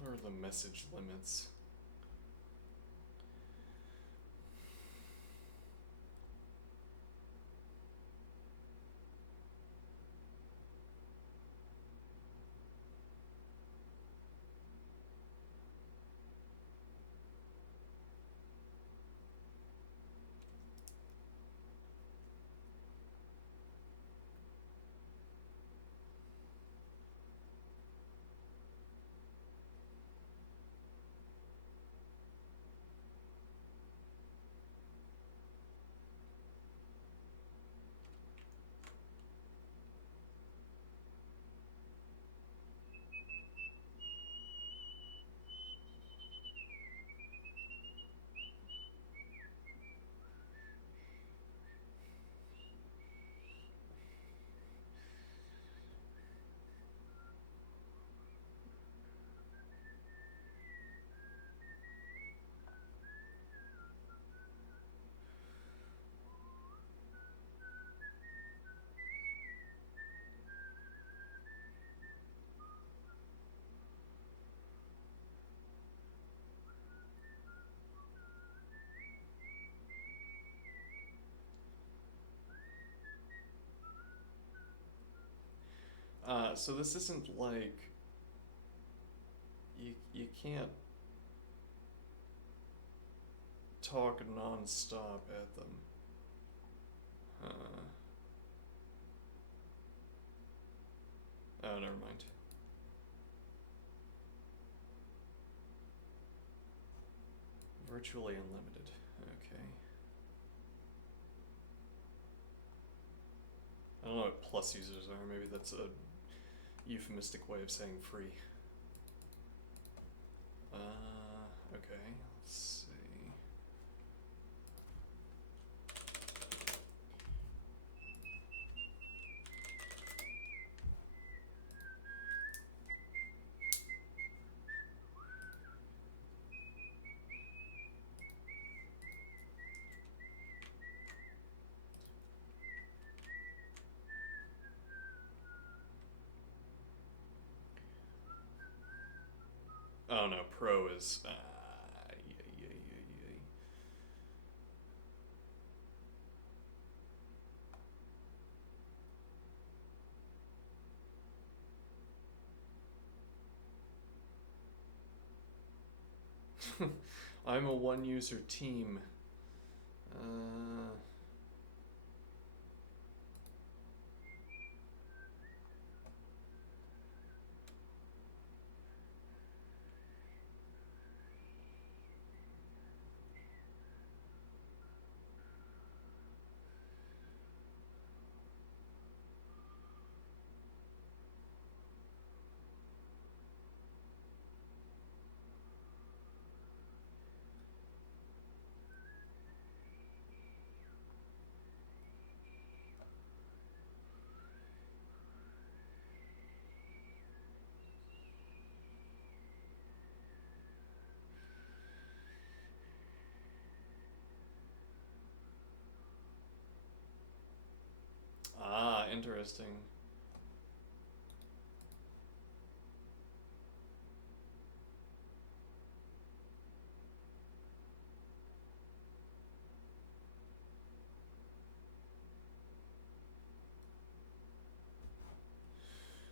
What are the message limits? So this isn't like you can't talk non-stop at them. Oh, never mind. Virtually unlimited. Okay. I don't know what plus users are. Maybe that's a euphemistic way of saying free. Okay. Let's see. Oh no, pro is. I'm a one user team. Interesting.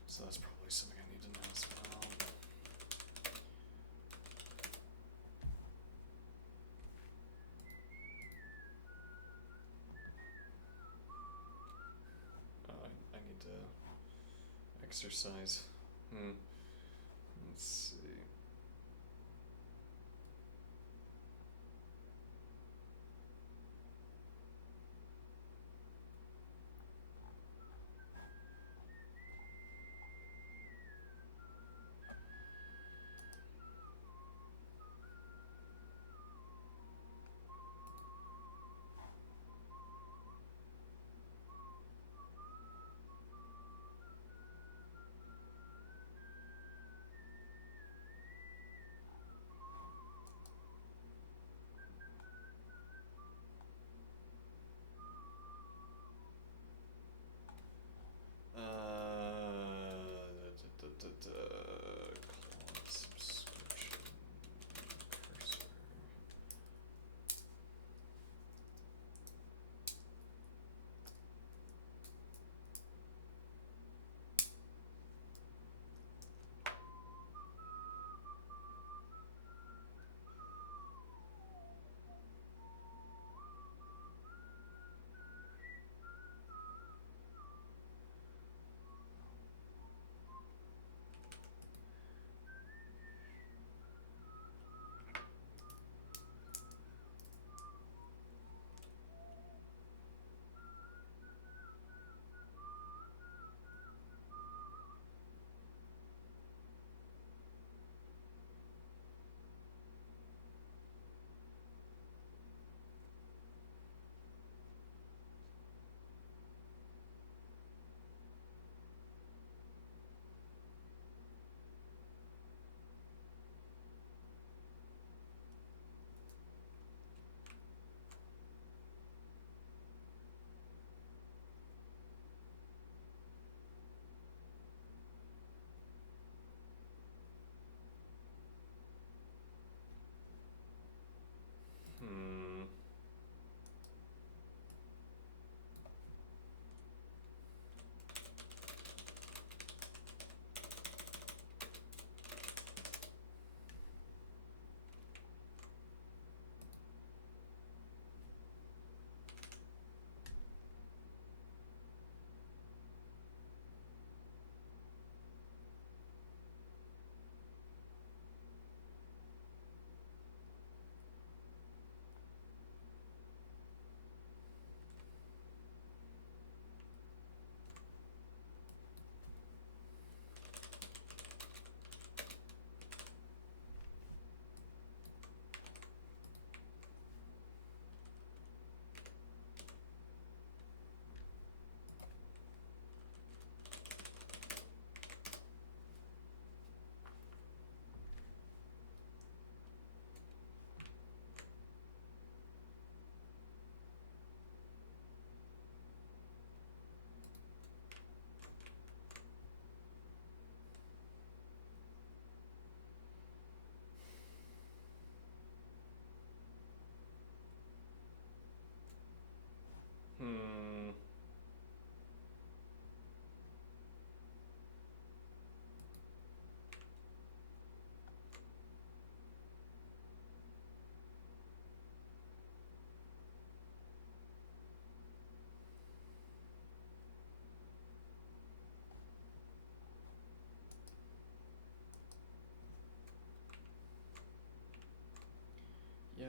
So that's probably something I need to know as well. I need to exercise. Let's see.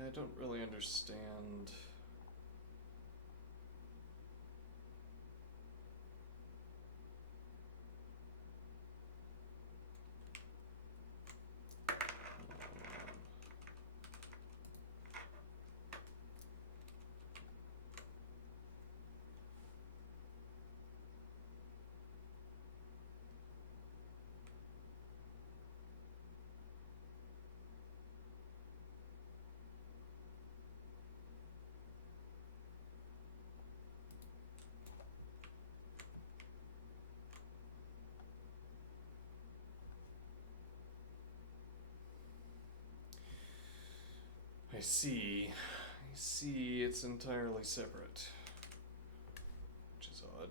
I don't really understand. I see. I see it's entirely separate. Which is odd.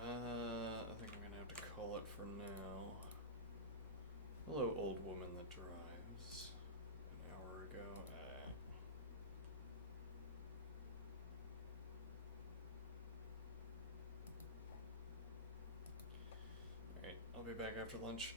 I think I'm gonna have to call it for now. Hello, old woman that drives. An hour ago. Alright, I'll be back after lunch.